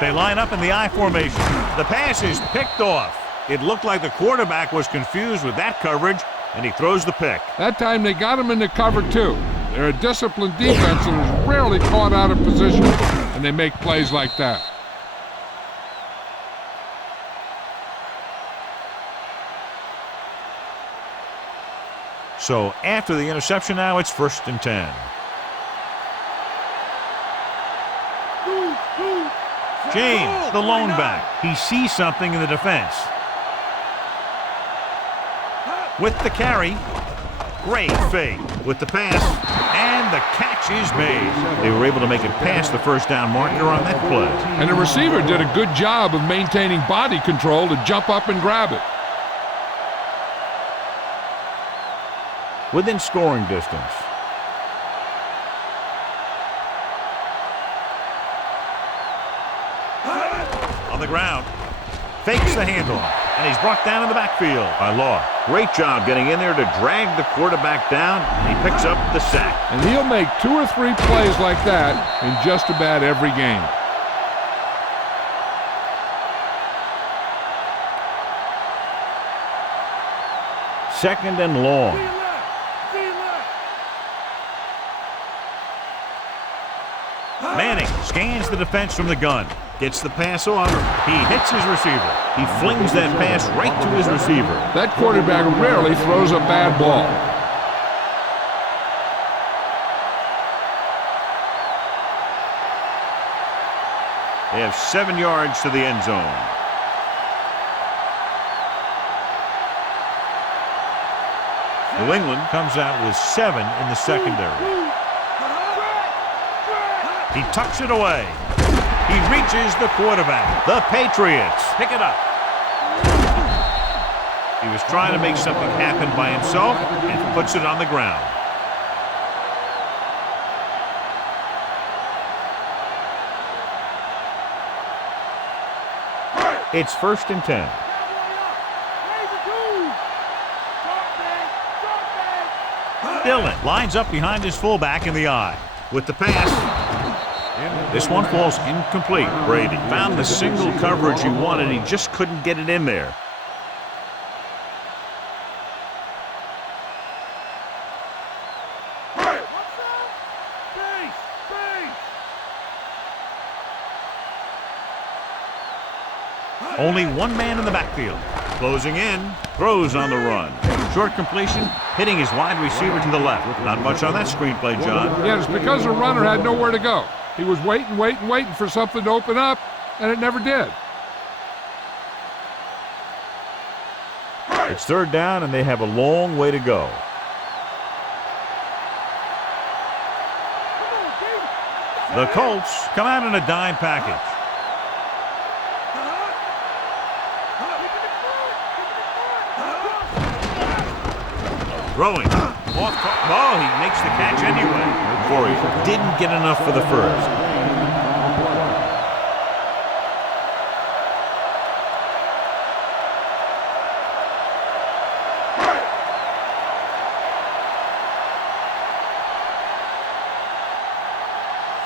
They line up in the I formation. The pass is picked off. It looked like the quarterback was confused with that coverage, and he throws the pick. That time they got him in the cover too. They're a disciplined defense and is rarely caught out of position, and they make plays like that. So after the interception now, it's 1st and 10. James, the lone back. He sees something in the defense. With the carry, great fake with the pass, and the catch is made. They were able to make it past the 1st down marker on that play. And the receiver did a good job of maintaining body control to jump up and grab it. Within scoring distance. On the ground, fakes the handoff, and he's brought down in the backfield by Law. Great job getting in there to drag the quarterback down, and he picks up the sack. And he'll make 2 or 3 plays like that in just about every game. Second and long. Manning scans the defense from the gun. Gets the pass off. He hits his receiver. He flings that pass right to his receiver. That quarterback rarely throws a bad ball. They have 7 yards to the end zone. New England comes out with 7 in the secondary. He tucks it away. He reaches the quarterback. The Patriots pick it up. He was trying to make something happen by himself and puts it on the ground. It's 1st and 10. Dillon lines up behind his fullback in the eye. With the pass, this one falls incomplete. Brady found the single coverage he wanted. He just couldn't get it in there. Only one man in the backfield. Closing in, throws on the run. Short completion, hitting his wide receiver to the left. Not much on that screenplay, John. Yeah, it's because the runner had nowhere to go. He was waiting for something to open up, and it never did. It's 3rd down, and they have a long way to go. The Colts come out in a dime package. Throwing. Oh, he makes the catch anyway. Corey didn't get enough for the first.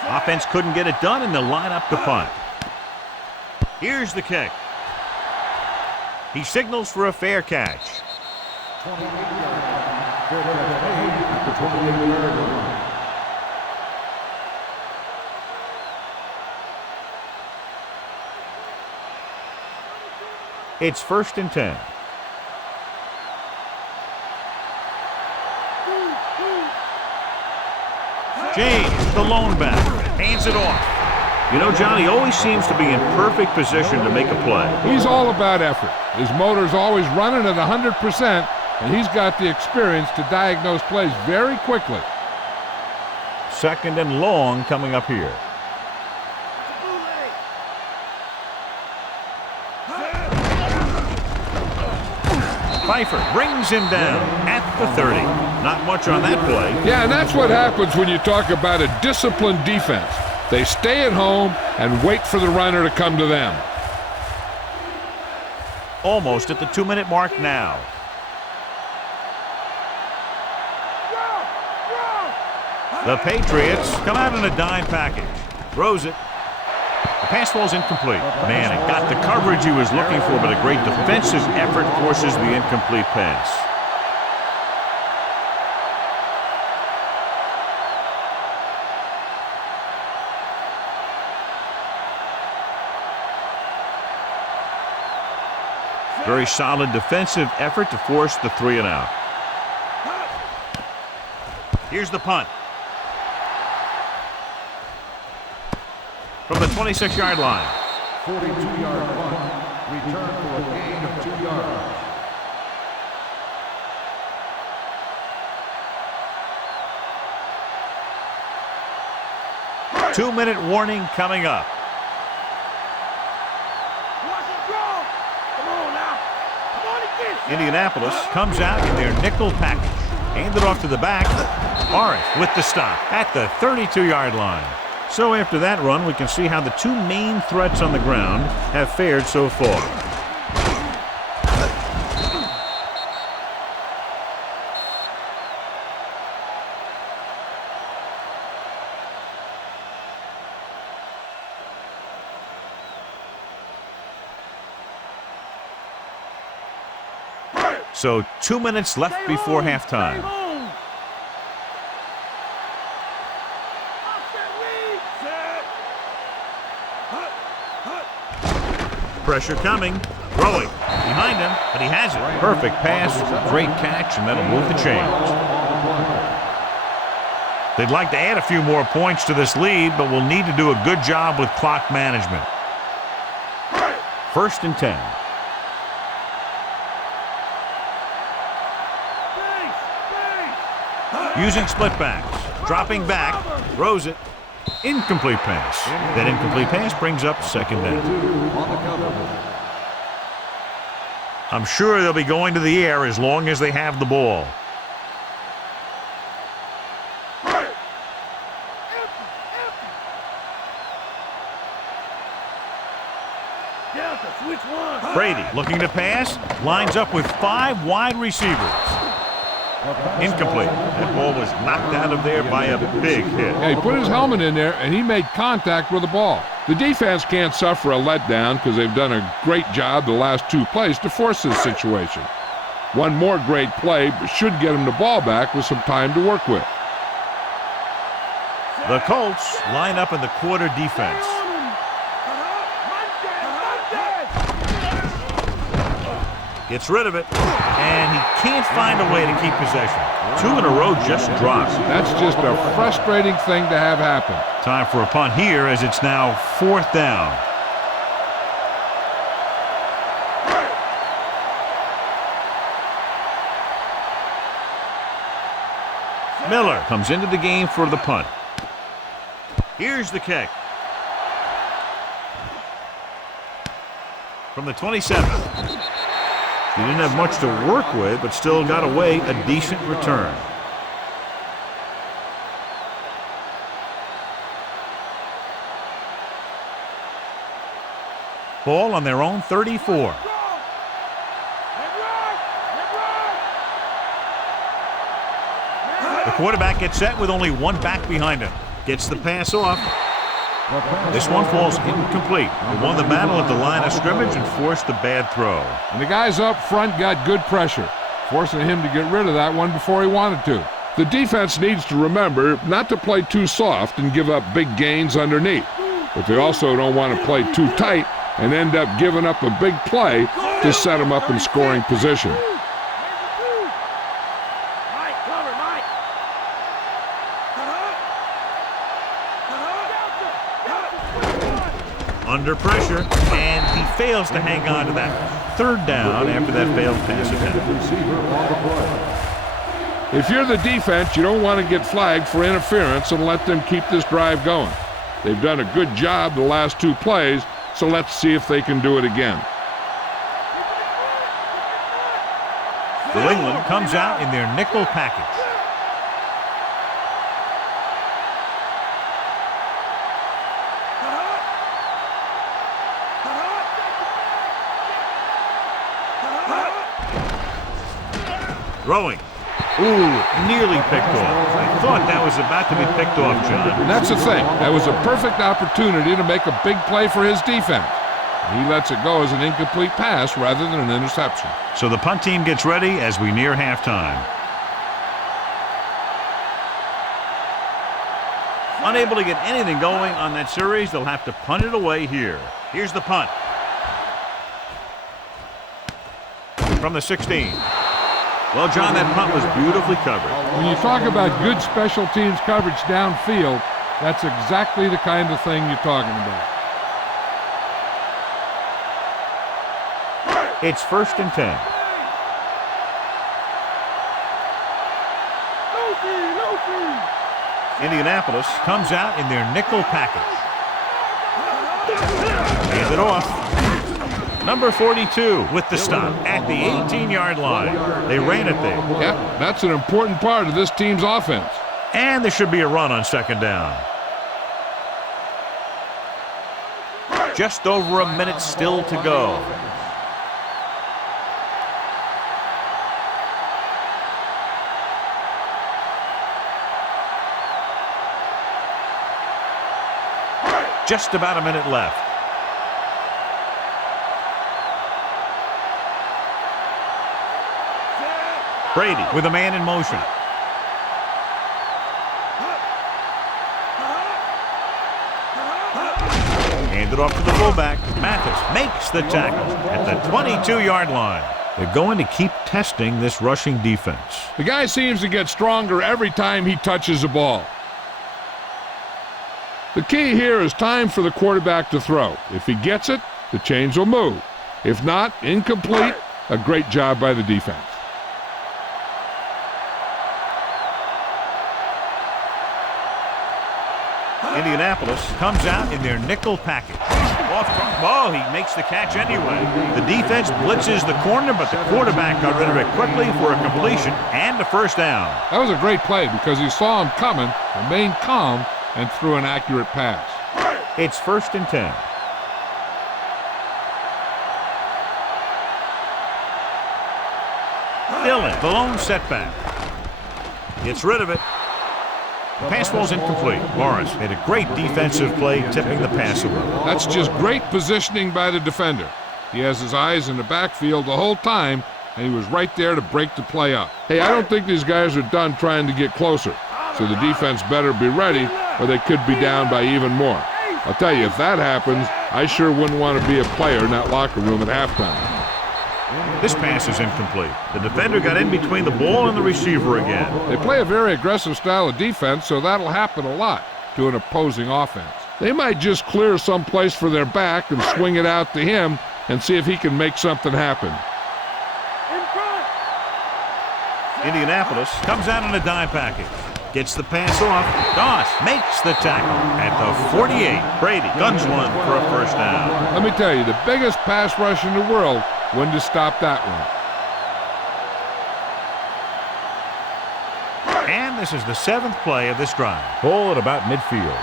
Offense couldn't get it done, and they'll line up to punt. Here's the kick. He signals for a fair catch. 28 yards. Fair catch made at the 28-yard line. It's 1st and 10. James, the lone back, hands it off. You know, John, he always seems to be in perfect position to make a play. He's all about effort. His motor's always running at 100%, and he's got the experience to diagnose plays very quickly. 2nd and long coming up here. Pfeiffer brings him down at the 30. Not much on that play. Yeah, and that's what happens when you talk about a disciplined defense. They stay at home and wait for the runner to come to them. Almost at the 2-minute mark now. The Patriots come out in a dime package. Throws it. The pass falls incomplete. Manning got the coverage he was looking for, but a great defensive effort forces the incomplete pass. Very solid defensive effort to force the 3 and out. Here's the punt. From the 26-yard line. 42-yard punt. Return for a gain of 2 yards. Two-minute warning coming up. Indianapolis comes out in their nickel package. Handed off to the back. Morris with the stop at the 32-yard line. So after that run, we can see how the two main threats on the ground have fared so far. So 2 minutes left before halftime. Pressure coming. Throwing. Behind him, but he has it. Perfect pass. Great catch, and that'll move the chains. They'd like to add a few more points to this lead, but will need to do a good job with clock management. 1st and 10. Using split backs. Dropping back. Throws it. Incomplete pass. That incomplete pass brings up 2nd down. I'm sure they'll be going to the air as long as they have the ball. Brady looking to pass. Lines up with 5 wide receivers. Incomplete. That ball was knocked out of there by a big hit. Yeah, he put his helmet in there, and he made contact with the ball. The defense can't suffer a letdown because they've done a great job the last 2 plays to force this situation. One more great play should get him the ball back with some time to work with. The Colts line up in the quarter defense. Gets rid of it, and he can't find a way to keep possession. 2 in a row just dropped. That's just a frustrating thing to have happen. Time for a punt here as it's now 4th down. Miller comes into the game for the punt. Here's the kick. From the 27. He didn't have much to work with, but still got away a decent return. Ball on their own 34. The quarterback gets set with only 1 back behind him. Gets the pass off. This one falls incomplete. He won the battle at the line of scrimmage and forced a bad throw. And the guys up front got good pressure, forcing him to get rid of that one before he wanted to. The defense needs to remember not to play too soft and give up big gains underneath. But they also don't want to play too tight and end up giving up a big play to set them up in scoring position. Under pressure, and he fails to hang on to that 3rd down after that failed pass attempt. If you're the defense, you don't want to get flagged for interference and let them keep this drive going. They've done a good job the last 2 plays, so let's see if they can do it again. New England comes out in their nickel package. Throwing. Ooh, nearly picked off. I thought that was about to be picked off, John. That's the thing. That was a perfect opportunity to make a big play for his defense. He lets it go as an incomplete pass rather than an interception. So the punt team gets ready as we near halftime. Unable to get anything going on that series, they'll have to punt it away here. Here's the punt. From the 16. Well, John, that punt was beautifully covered. When you talk about good special teams coverage downfield, that's exactly the kind of thing you're talking about. It's 1st and 10. Indianapolis comes out in their nickel package. Hands it off. Number 42 with the stop at the 18-yard line. They ran it there. Yep, that's an important part of this team's offense. And there should be a run on 2nd down. Just over a minute still to go. Just about a minute left. Brady with a man in motion. Handed off to the fullback. Mathis makes the tackle at the 22-yard line. They're going to keep testing this rushing defense. The guy seems to get stronger every time he touches the ball. The key here is time for the quarterback to throw. If he gets it, the chains will move. If not, incomplete. A great job by the defense. Indianapolis comes out in their nickel package. Oh, he makes the catch anyway. The defense blitzes the corner, but the quarterback got rid of it quickly for a completion and a first down. That was a great play because he saw him coming, remained calm, and threw an accurate pass. It's 1st and 10. Dillon, the lone setback. Gets rid of it. The pass ball's incomplete. Morris made a great defensive play, tipping the pass away. That's just great positioning by the defender. He has his eyes in the backfield the whole time, and he was right there to break the play up. Hey, I don't think these guys are done trying to get closer, so the defense better be ready, or they could be down by even more. I'll tell you, if that happens, I sure wouldn't want to be a player in that locker room at halftime. This pass is incomplete. The defender got in between the ball and the receiver again. They play a very aggressive style of defense, so that'll happen a lot to an opposing offense. They might just clear some place for their back and swing it out to him and see if he can make something happen. Indianapolis comes out in a dime package. Gets the pass off. Doss makes the tackle at the 48. Brady guns one for a first down. Let me tell you, the biggest pass rush in the world wouldn't have stopped that one. And this is the 7th play of this drive. Ball at about midfield.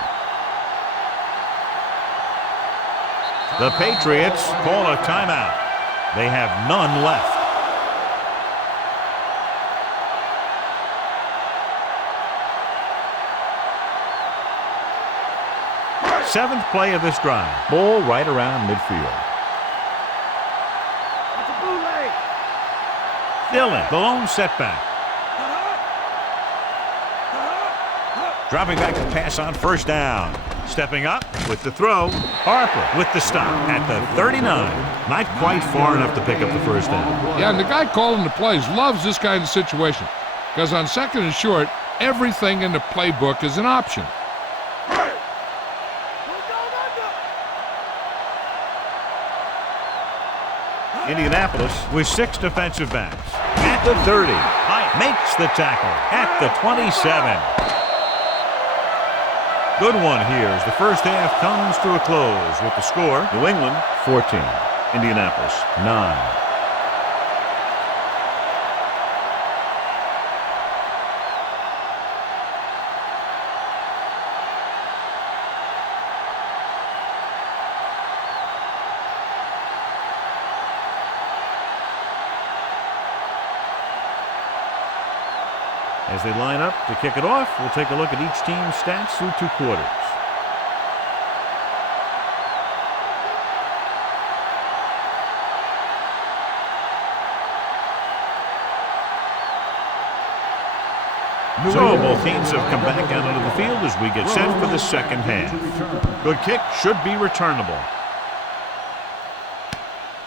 The Patriots call a timeout. They have none left. Seventh play of this drive. Ball right around midfield. Dillon, the lone setback. Dropping back to pass on first down. Stepping up with the throw. Harper with the stop at the 39. Not quite far enough to pick up the first down. Yeah, and the guy calling the plays loves this kind of situation because on 2nd and short, everything in the playbook is an option. Indianapolis with 6 defensive backs. At the 30. Makes the tackle at the 27. Good one here as the first half comes to a close with the score. New England 14. Indianapolis 9. As they line up to kick it off, we'll take a look at each team's stats through 2 quarters. So both teams have come back out onto the field as we get set for the second half. Good kick, should be returnable.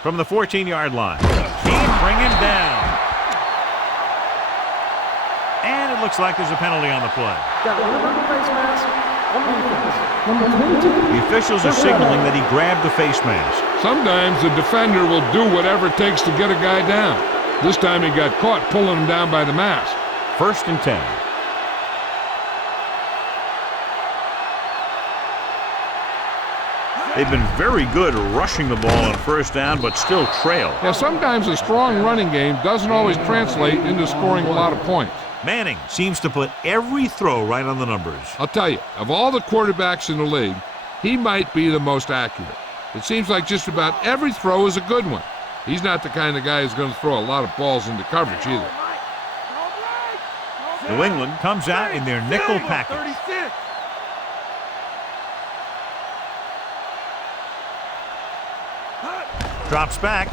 From the 14-yard line. Can't bring him down. And it looks like there's a penalty on the play. The officials are signaling that he grabbed the face mask. Sometimes the defender will do whatever it takes to get a guy down. This time he got caught pulling him down by the mask. 1st and 10. They've been very good rushing the ball on first down, but still trail. Yeah, sometimes a strong running game doesn't always translate into scoring a lot of points. Manning seems to put every throw right on the numbers. I'll tell you, of all the quarterbacks in the league, he might be the most accurate. It seems like just about every throw is a good one. He's not the kind of guy who's going to throw a lot of balls into coverage either. New England comes out in their nickel package. Drops back,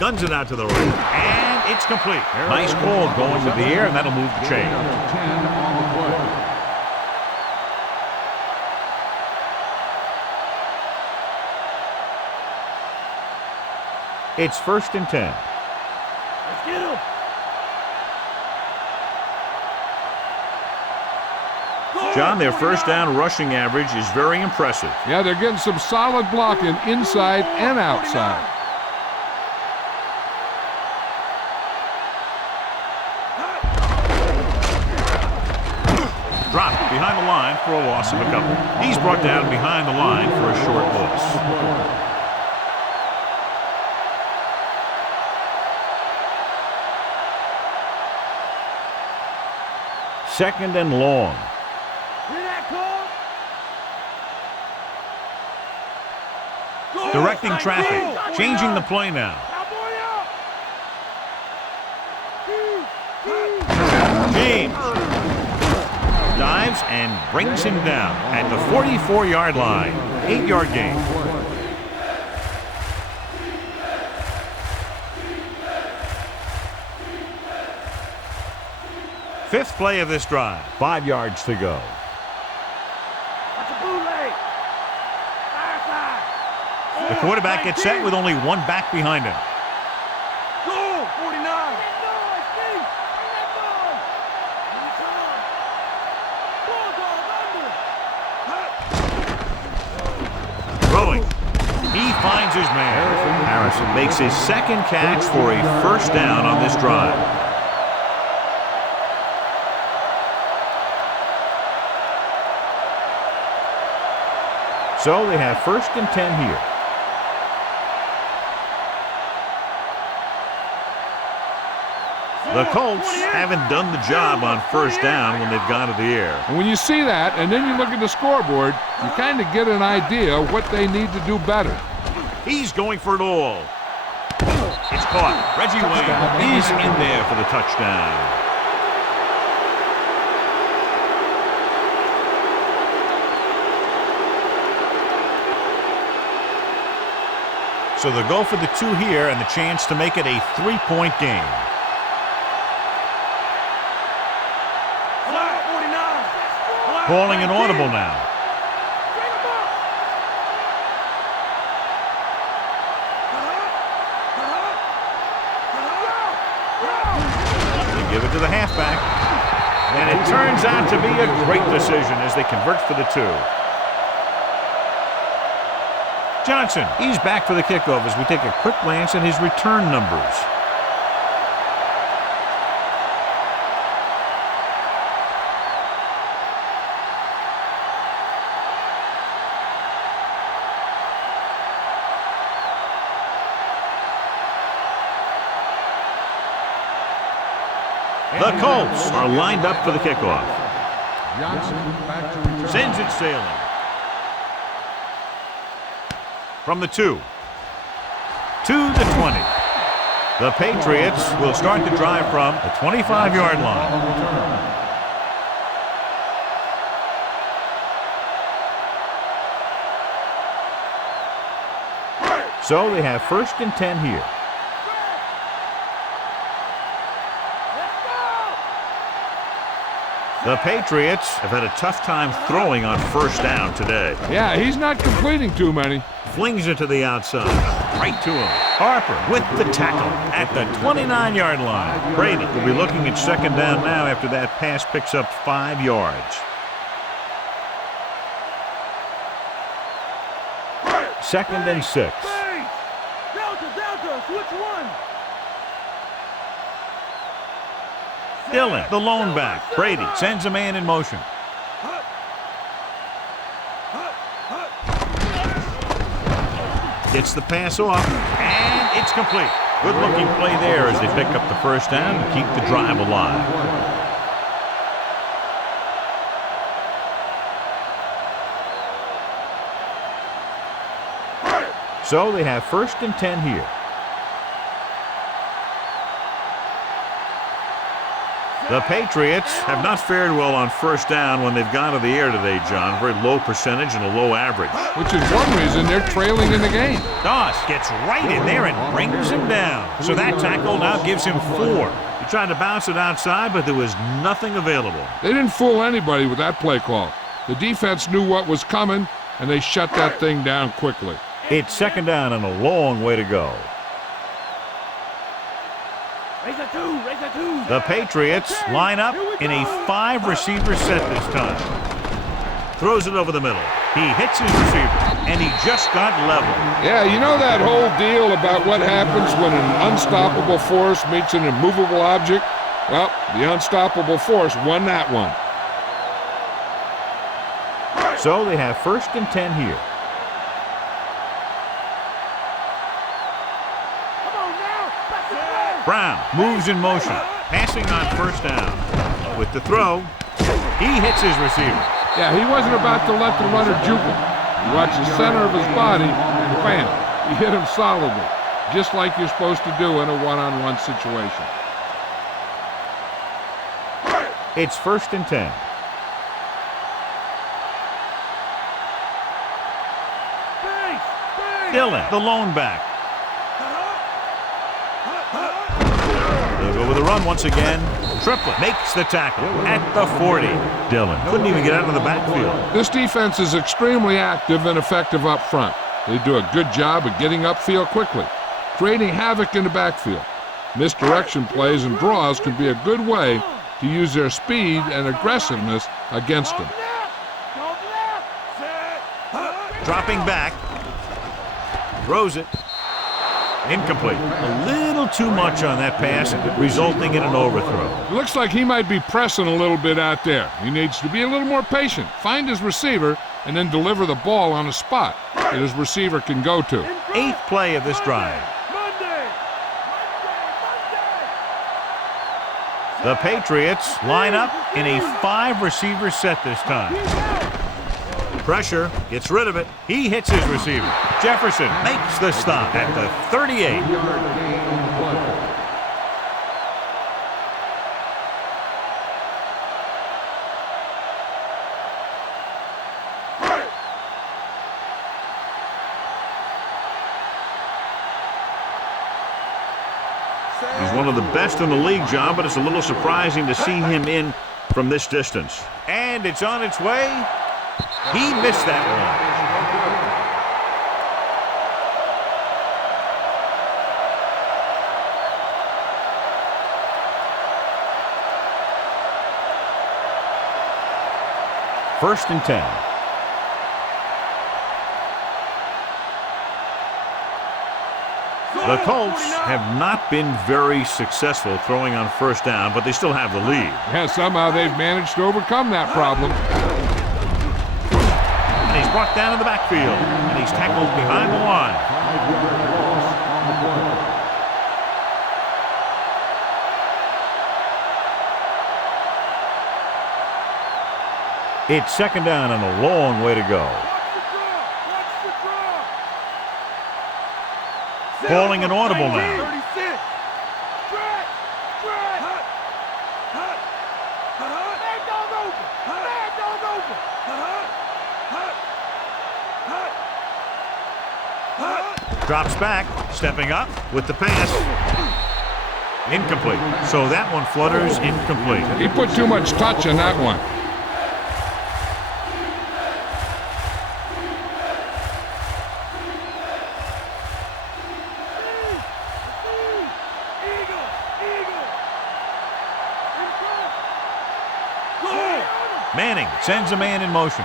guns it out to the right, and it's complete. Nice ball going to the air, and that'll move the chain. 10 on the play. It's 1st and 10. Let's get him. Go! John, their first down rushing average is very impressive. Yeah, they're getting some solid blocking inside and outside. Dropped behind the line for a loss of a couple. He's brought down behind the line for a short loss. Second and long. Directing traffic, changing the play now. James dives and brings him down at the 44-yard line. 8-yard gain. Fifth play of this drive. 5 yards to go. The quarterback gets set with only one back behind him. Go, 49. Throwing. He finds his man. Harrison makes his second catch for a first down on this drive. So they have first and 10 here. The Colts haven't done the job on first down when they've gone to the air. And when you see that, and then you look at the scoreboard, you kind of get an idea of what they need to do better. He's going for it all. It's caught. Reggie Wayne is in there for the touchdown. So they'll go for the 2 here and the chance to make it a 3-point game. Calling an audible now. They give it to the halfback. And it turns out to be a great decision as they convert for the 2. Johnson, he's back for the kickoff as we take a quick glance at his return numbers. The Colts are lined up for the kickoff. Johnson back to return. Sends it sailing. From the 2 to the 20. The Patriots will start the drive from the 25-yard line. So they have first and 10 here. The Patriots have had a tough time throwing on first down today. Yeah, he's not completing too many. Flings it to the outside. Right to him. Harper with the tackle at the 29-yard line. Brady will be looking at second down now after that pass picks up 5 yards. Second and 6. Delta, switch one. Dillon, the lone back. Brady sends a man in motion. Gets the pass off, and it's complete. Good-looking play there as they pick up the first down and keep the drive alive. So they have first and 10 here. The Patriots have not fared well on first down when they've gone to the air today, John. Very low percentage and a low average. Which is one reason they're trailing in the game. Doss gets right in there and brings him down. So that tackle now gives him 4. He tried to bounce it outside, but there was nothing available. They didn't fool anybody with that play call. The defense knew what was coming, and they shut that thing down quickly. It's second down and a long way to go. The Patriots line up in a 5-receiver set this time. Throws it over the middle. He hits his receiver, and he just got level. Yeah, you know that whole deal about what happens when an unstoppable force meets an immovable object? Well, the unstoppable force won that one. So they have 1st and 10 here. Come on now. That's the play. Brown moves in motion, passing on 1st down. With the throw, he hits his receiver. Yeah, he wasn't about to let the runner juke him. He watched the center of his body, and bam, he hit him solidly, just like you're supposed to do in a one-on-one situation. It's 1st and 10. Dillon, the lone back. They'll go with a run once again. Triplett makes the tackle at the 40. Dillon couldn't even get out of the backfield. This defense is extremely active and effective up front. They do a good job of getting upfield quickly, creating havoc in the backfield. Misdirection plays and draws can be a good way to use their speed and aggressiveness against them. Dropping back. Throws it. Incomplete. A little too much on that pass, resulting in an overthrow. It looks like he might be pressing a little bit out there. He needs to be a little more patient, find his receiver, and then deliver the ball on a spot that his receiver can go to. 8th play of this drive. The Patriots line up in a 5-receiver set this time. Pressure, gets rid of it. He hits his receiver. Jefferson makes the stop at the 38. He's one of the best in the league, John, but it's a little surprising to see him in from this distance. And it's on its way. He missed that one. First and 10. The Colts have not been very successful throwing on 1st down, but they still have the lead. Yeah, somehow they've managed to overcome that problem. And he's brought down in the backfield, and he's tackled behind the line. It's 2nd down and a long way to go. Calling an audible now. Drops back, stepping up with the pass. Incomplete. So that one flutters incomplete. He put too much touch on that one. Manning sends a man in motion.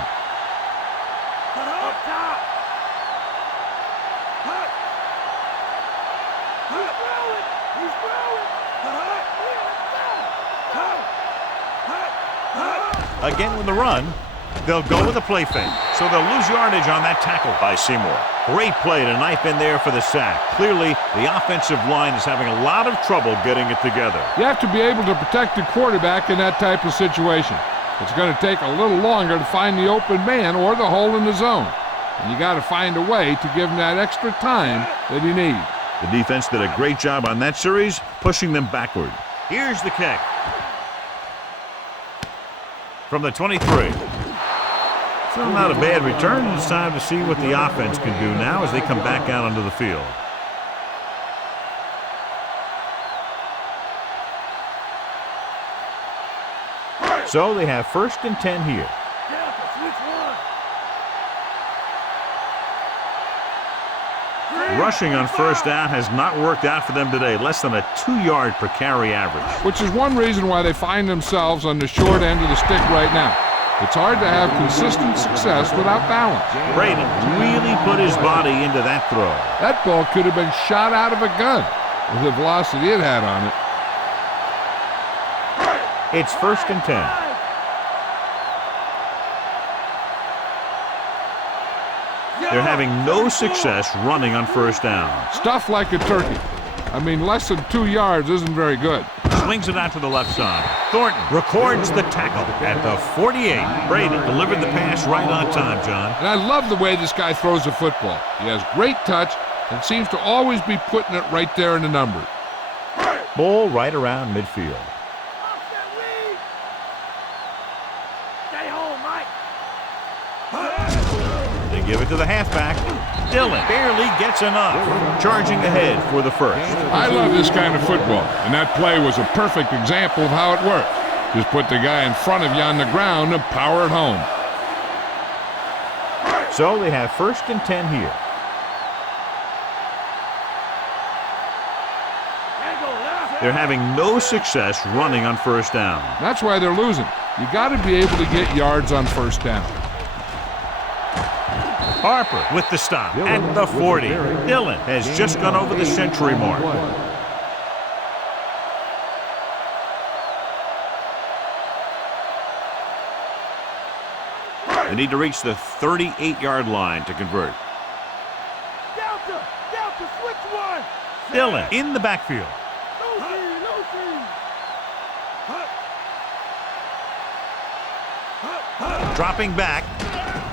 Again with the run, they'll go with a play fake. So they'll lose yardage on that tackle by Seymour. Great play to knife in there for the sack. Clearly, the offensive line is having a lot of trouble getting it together. You have to be able to protect the quarterback in that type of situation. It's going to take a little longer to find the open man or the hole in the zone. And you got to find a way to give him that extra time that he needs. The defense did a great job on that series, pushing them backward. Here's the kick. From the 23. So not a bad return. It's time to see what the offense can do now as they come back out onto the field. So they have 1st and 10 here. Rushing on 1st down has not worked out for them today. Less than a 2-yard per carry average. Which is one reason why they find themselves on the short end of the stick right now. It's hard to have consistent success without balance. Brady really put his body into that throw. That ball could have been shot out of a gun with the velocity it had on it. It's 1st and 10. They're having no success running on 1st down. Stuff like a turkey. I mean, less than 2 yards isn't very good. Swings it out to the left side. Thornton records the tackle at the 48. Brady delivered the pass right on time, John. And I love the way this guy throws the football. He has great touch and seems to always be putting it right there in the numbers. Ball right around midfield. Stay home, Mike. They give it to the halfback. Dillon barely gets enough. Charging ahead for the 1st. I love this kind of football, and that play was a perfect example of how it works. Just put the guy in front of you on the ground and power it home. So they have 1st and 10 here. They're having no success running on 1st down. That's why they're losing. You got to be able to get yards on 1st down. Harper with the stop at the 40. Dillon has just gone over the century mark. They need to reach the 38-yard line to convert. Delta, switch one. Dillon in the backfield. Dropping back,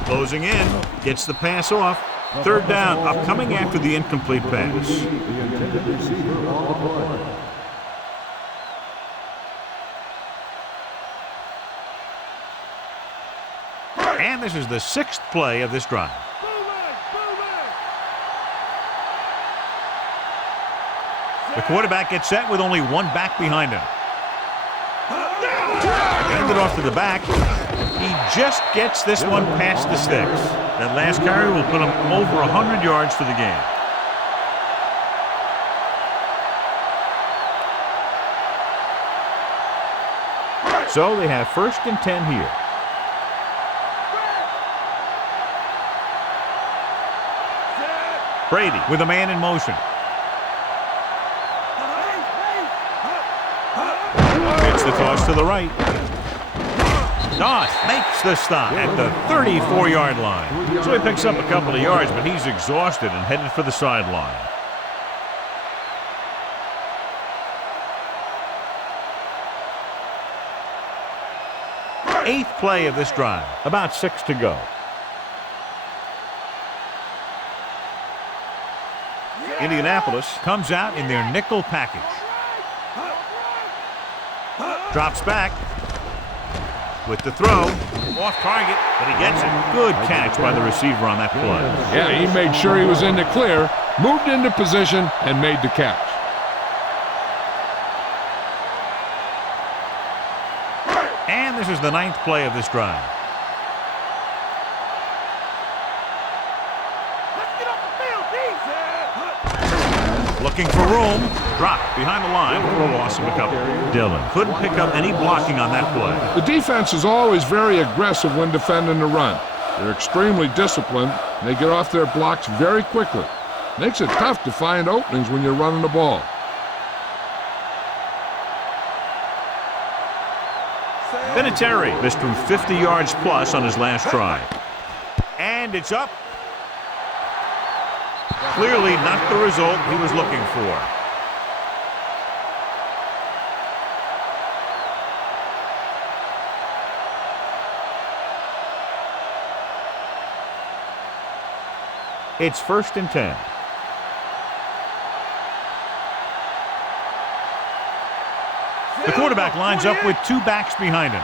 closing in, gets the pass off. 3rd down, upcoming after the incomplete pass. The intended receiver on the play. And this is the 6th play of this drive. The quarterback gets set with only one back behind him. Hand it off to the back. He just gets this one past the sticks. That last carry will put him over 100 yards for the game. So they have 1st and 10 here. Brady with a man in motion. Gets the toss to the right. Doss makes the stop at the 34-yard line. So he picks up a couple of yards, but he's exhausted and headed for the sideline. Eighth play of this drive. About 6 to go. Indianapolis comes out in their nickel package. Drops back with the throw. Off target, but he gets it. Good catch by the receiver on that play. Yeah, he made sure he was in the clear, moved into position, and made the catch. And this is the 9th play of this drive. Looking for room. Dropped behind the line for a loss of a couple. Dillon couldn't pick up any blocking on that play. The defense is always very aggressive when defending the run. They're extremely disciplined, and they get off their blocks very quickly. Makes it tough to find openings when you're running the ball. Vinatieri missed from 50 yards plus on his last try. And it's up. Clearly not the result he was looking for. It's 1st and 10. The quarterback lines up with 2 backs behind him.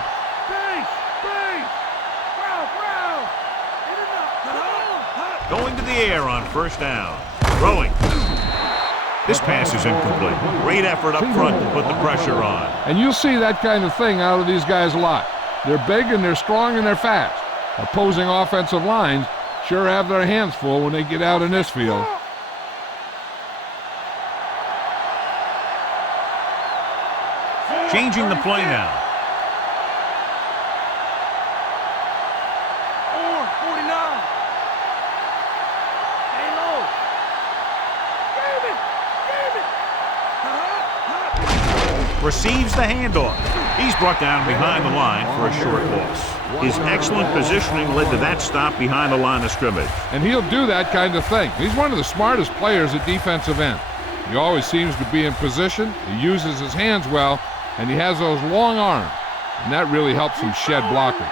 Going to the air on 1st down. Throwing. This pass is incomplete. Great effort up front to put the pressure on. And you'll see that kind of thing out of these guys a lot. They're big and they're strong and they're fast. Opposing offensive lines sure have their hands full when they get out in this field. Changing the play now. receives the handoff. He's brought down behind the line for a short loss. His excellent positioning led to that stop behind the line of scrimmage. And he'll do that kind of thing. He's one of the smartest players at defensive end. He always seems to be in position, he uses his hands well, and he has those long arms, and that really helps him shed blocking.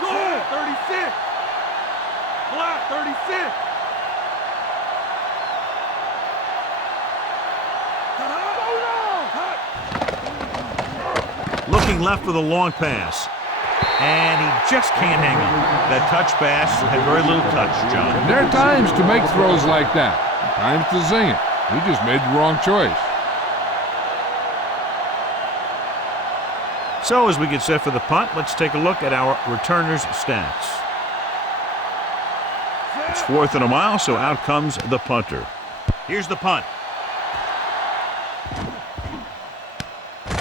Good, 36. Block, 36. Looking left with a long pass. And he just can't hang on. That touch pass had very little touch, John. And there are times to make throws like that. Times to zing it. He just made the wrong choice. So as we get set for the punt, let's take a look at our returners' stats. It's 4th and a mile, so out comes the punter. Here's the punt.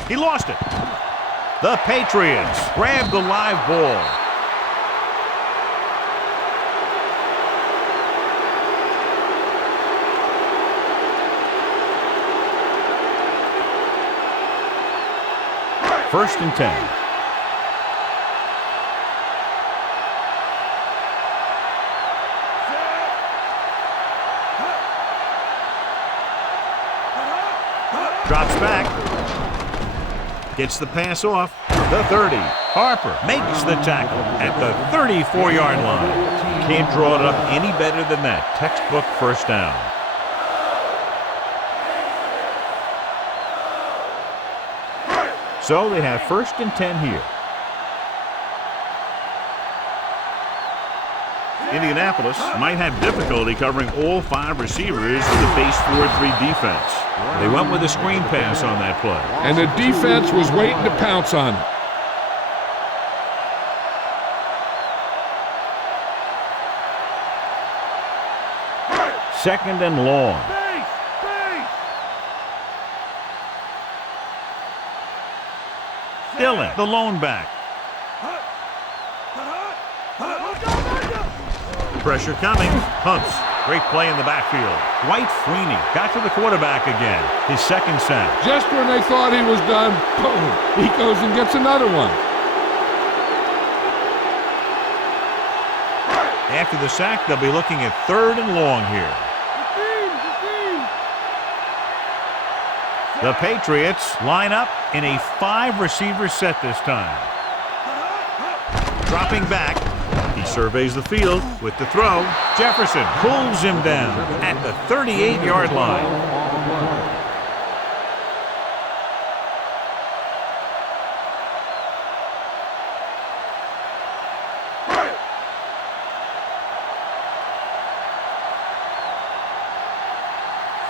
He lost it. The Patriots grab the live ball. First and 10. Drops back. Gets the pass off. The 30. Harper makes the tackle at the 34-yard line. Can't draw it up any better than that. Textbook first down. So they have 1st and 10 here. Indianapolis might have difficulty covering all 5 receivers with a base 4-3 defense. They went with a screen pass on that play. And the defense was waiting to pounce on it. Second and long. Dillon, the lone back. Pressure coming. Pumps. Great play in the backfield. Dwight Freeney got to the quarterback again. His second sack. Just when they thought he was done, boom, he goes and gets another one. After the sack, they'll be looking at 3rd and long here. The Patriots line up in a 5-receiver set this time. Dropping back. He surveys the field with the throw. Jefferson pulls him down at the 38-yard line.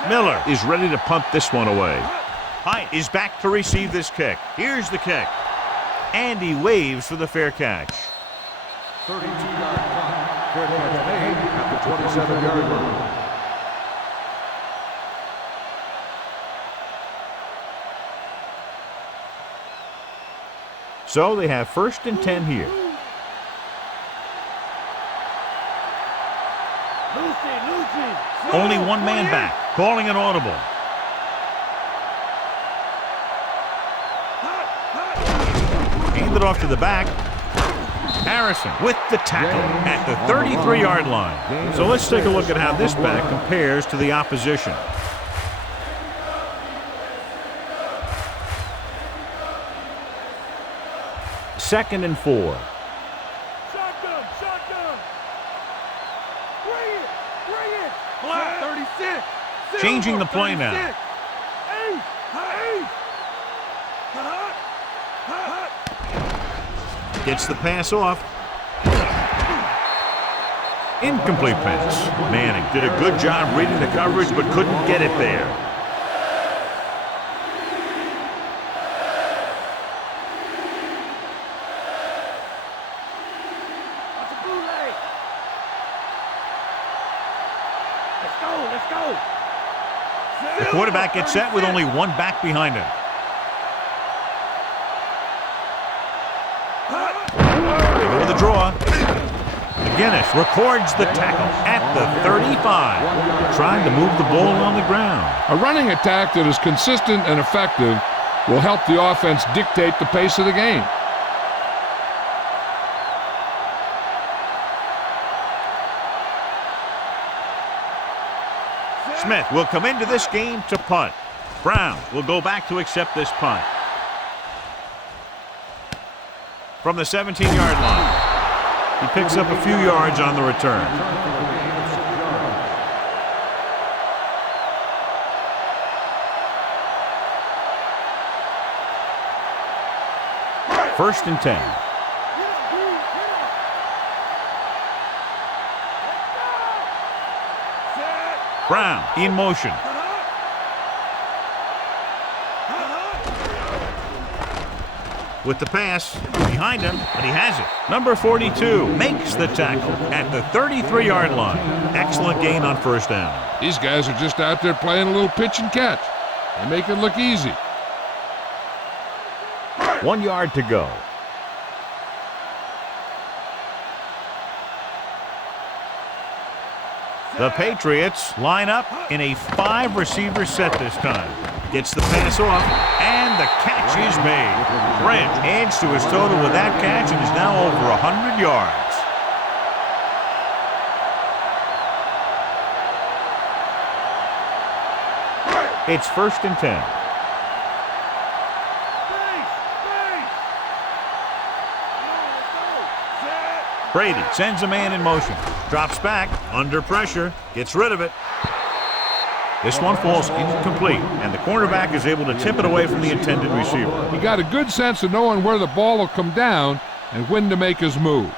Miller is ready to punt this one away. Hyatt is back to receive this kick. Here's the kick. And he waves for the fair catch. 32-yard punt. Fair catch made at the 27-yard line. So they have 1st and 10 here. Only one man back, calling an audible. Handed off to the back. Harrison with the tackle at the 33-yard line. So let's take a look at how this back compares to the opposition. Second and 4. Changing the play now. Gets the pass off. Incomplete pass. Manning did a good job reading the coverage but couldn't get it there. The quarterback gets set with only one back behind him. They go with the draw. The McGinnis records the tackle at the 35, trying to move the ball on the ground. A running attack that is consistent and effective will help the offense dictate the pace of the game. Smith will come into this game to punt. Brown will go back to accept this punt. From the 17-yard line, he picks up a few yards on the return. First and 10. Brown in motion. With the pass behind him, but he has it. Number 42 makes the tackle at the 33-yard line. Excellent gain on first down. These guys are just out there playing a little pitch and catch. They make it look easy. 1 yard to go. The Patriots line up in a 5-receiver set this time. Gets the pass off, and the catch is made. Brent adds to his total with that catch and is now over 100 yards. It's first and 10. Brady sends a man in motion. Drops back, under pressure, gets rid of it. This one falls incomplete, and the cornerback is able to tip it away from the intended receiver. He got a good sense of knowing where the ball will come down and when to make his move.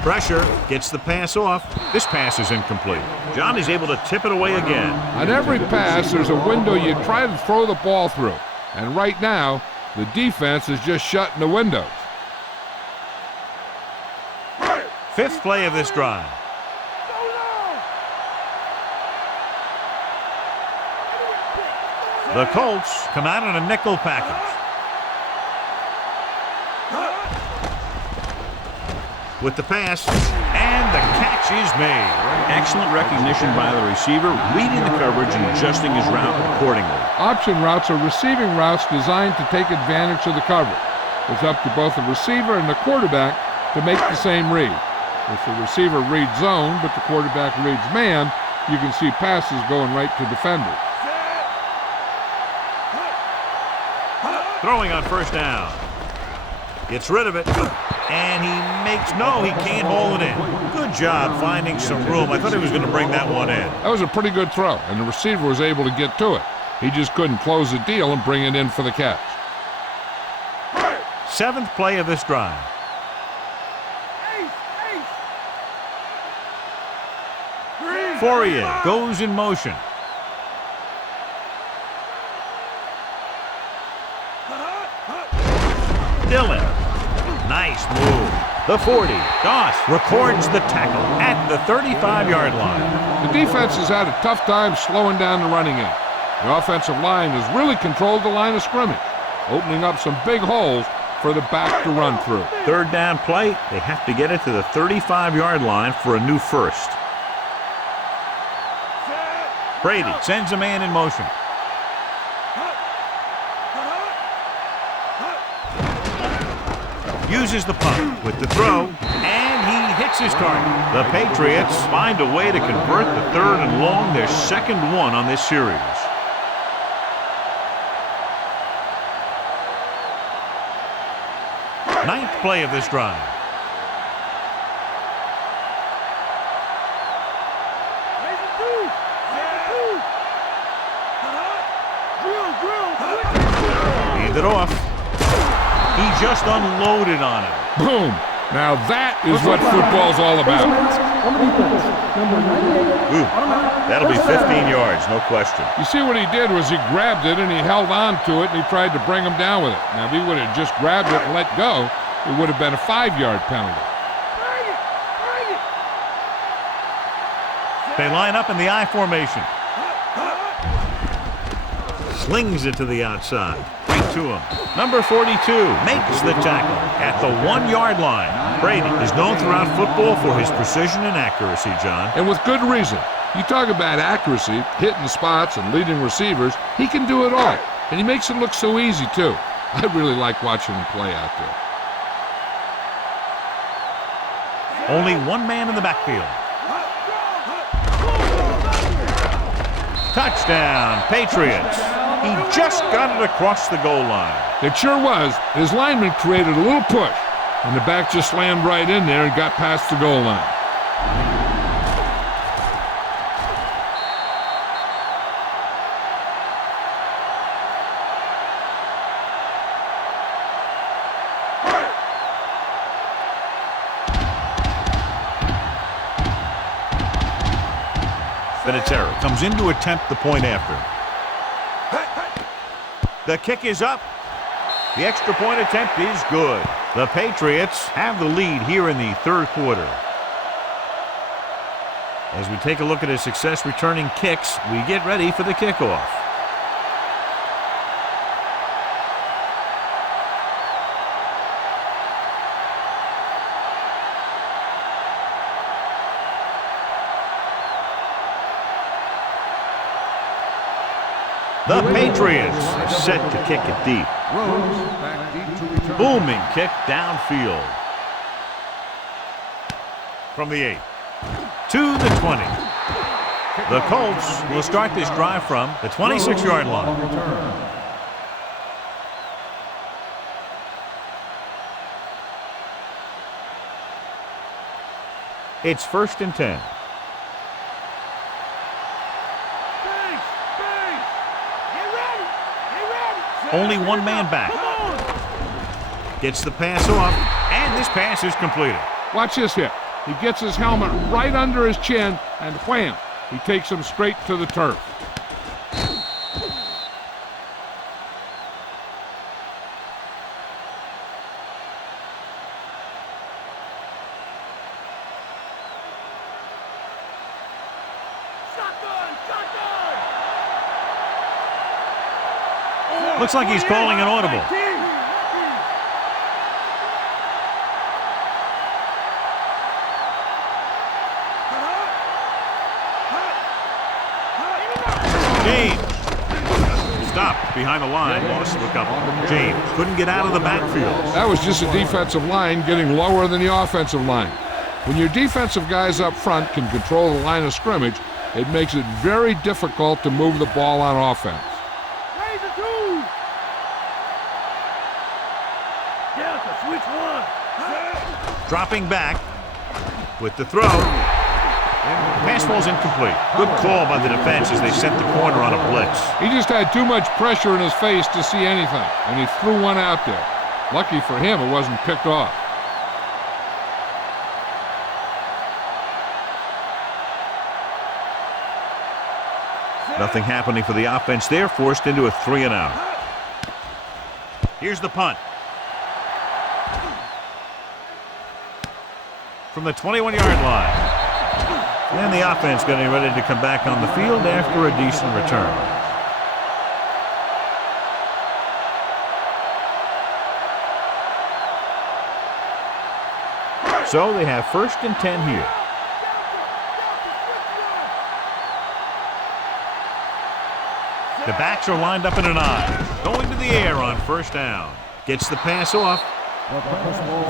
Pressure, gets the pass off. This pass is incomplete. John is able to tip it away again. On every pass, there's a window you try to throw the ball through. And right now, the defense is just shutting the windows. Fifth play of this drive. The Colts come out in a nickel package. With the pass, and the catch is made. Excellent recognition by the receiver, reading the coverage and adjusting his route accordingly. Option routes are receiving routes designed to take advantage of the coverage. It's up to both the receiver and the quarterback to make the same read. If the receiver reads zone, but the quarterback reads man, you can see passes going right to defenders. Throwing on first down. Gets rid of it. And he can't hold it in. Good job finding some room. I thought he was going to bring that one in. That was a pretty good throw, and the receiver was able to get to it. He just couldn't close the deal and bring it in for the catch. Seventh play of this drive. Fourier goes in motion. Dillon. Nice move. The 40. Doss records the tackle at the 35-yard line. The defense has had a tough time slowing down the running game. The offensive line has really controlled the line of scrimmage, opening up some big holes for the back to run through. Third down play, they have to get it to the 35-yard line for a new first. Brady sends a man in motion. Uses the punt with the throw, and he hits his target. The Patriots find a way to convert the third and long, their second one on this series. Ninth play of this drive. Hand it off. He just unloaded on it. Boom! Now that is what football's all about. Ooh, that'll be 15 yards, no question. You see what he did was he grabbed it and he held on to it and he tried to bring him down with it. Now if he would have just grabbed it and let go, it would have been a 5-yard penalty. They line up in the I formation. Slings it to the outside. Right to him. Number 42 makes the tackle at the 1-yard line. Brady is known throughout football for his precision and accuracy, John. And with good reason. You talk about accuracy, hitting spots, and leading receivers. He can do it all. And he makes it look so easy, too. I really like watching him play out there. Only one man in the backfield. Touchdown, Patriots. He just got it across the goal line. It sure was. His lineman created a little push, and the back just slammed right in there and got past the goal line. Vinatieri comes in to attempt the point after. The kick is up. The extra point attempt is good. The Patriots have the lead here in the third quarter. As we take a look at his success returning kicks, we get ready for the kickoff. The Patriots are set to kick it deep. Booming kick downfield. From the 8 to the 20. The Colts will start this drive from the 26-yard line. It's 1st and 10. Only one man back. Gets the pass off, and this pass is completed. Watch this hit. He gets his helmet right under his chin, and wham, he takes him straight to the turf. Looks like he's calling an audible. James stopped behind the line, lost to a couple. James couldn't get out of the backfield. That was just a defensive line getting lower than the offensive line. When your defensive guys up front can control the line of scrimmage, it makes it very difficult to move the ball on offense. Dropping back with the throw. Pass ball's incomplete. Good call by the defense as they sent the corner on a blitz. He just had too much pressure in his face to see anything, and he threw one out there. Lucky for him, it wasn't picked off. Nothing happening for the offense there, forced into a 3-and-out. Here's the punt. From the 21-yard line. And the offense getting ready to come back on the field after a decent return. So they have 1st and 10 here. The backs are lined up in an I. Going to the air on 1st down. Gets the pass off.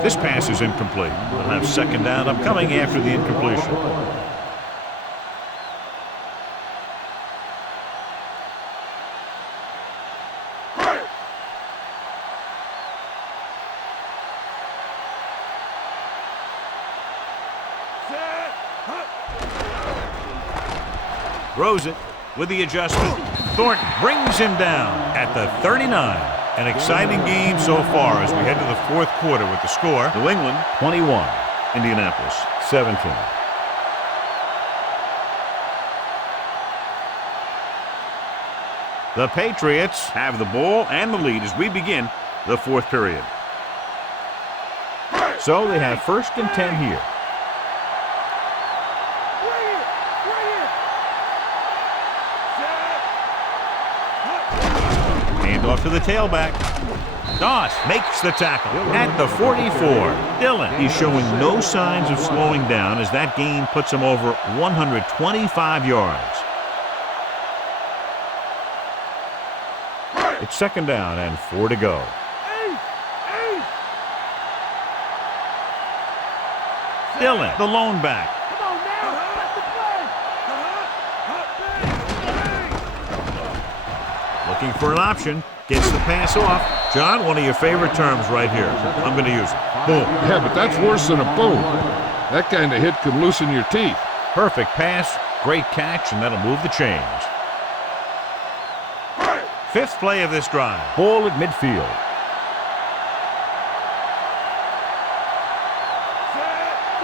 This pass is incomplete. We'll have 2nd down upcoming after the incompletion. Throws it with the adjustment. Thornton brings him down at the 39. An exciting game so far as we head to the 4th quarter with the score. New England 21, Indianapolis 17. The Patriots have the ball and the lead as we begin the 4th period. So they have 1st and 10 here. Handoff to the tailback. Doss makes the tackle at the 44. Dillon, he's showing no signs of slowing down as that gain puts him over 125 yards. It's second down and 4 to go. Dillon, the lone back. Come on now, that's the play. Looking for an option. Gets the pass off. John, one of your favorite terms right here. I'm going to use it. Boom. Yeah, but that's worse than a boom. That kind of hit could loosen your teeth. Perfect pass, great catch, and that'll move the chains. Fifth play of this drive. Ball at midfield.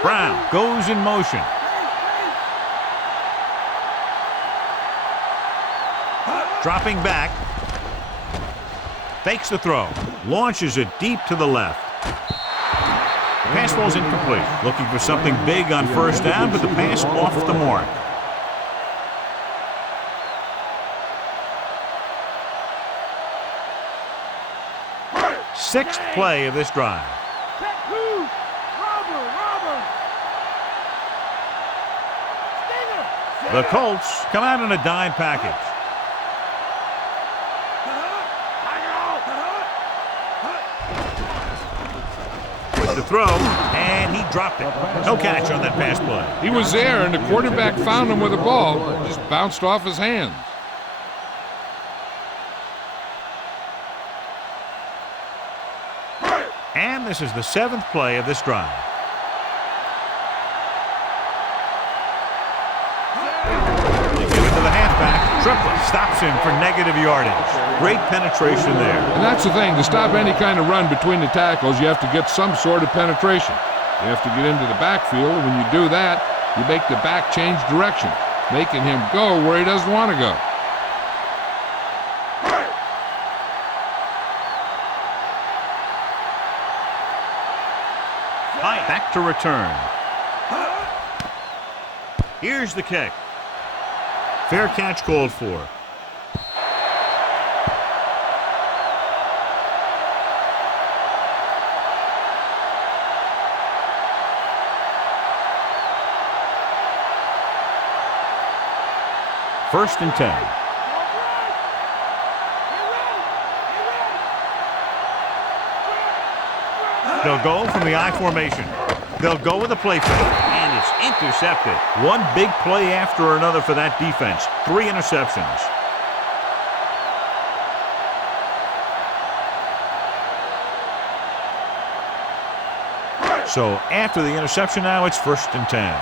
Brown goes in motion. Dropping back. Fakes the throw. Launches it deep to the left. Pass ball's incomplete. Looking for something big on first down, but the pass off the mark. Sixth play of this drive. The Colts come out in a dime package. With the throw, and he dropped it. No catch on that pass play. He was there, and the quarterback found him with the ball. Just bounced off his hands. And this is the seventh play of this drive. They give it to the halfback. Triplett stops him for negative yardage. Great penetration there. And that's the thing. To stop any kind of run between the tackles, you have to get some sort of penetration. You have to get into the backfield, and when you do that, you make the back change direction, making him go where he doesn't want to go. Back to return. Here's the kick. Fair catch called for. First and 10. They'll go from the I formation. They'll go with a play fake, and it's intercepted. One big play after another for that defense. 3 interceptions. So after the interception now, it's first and 10.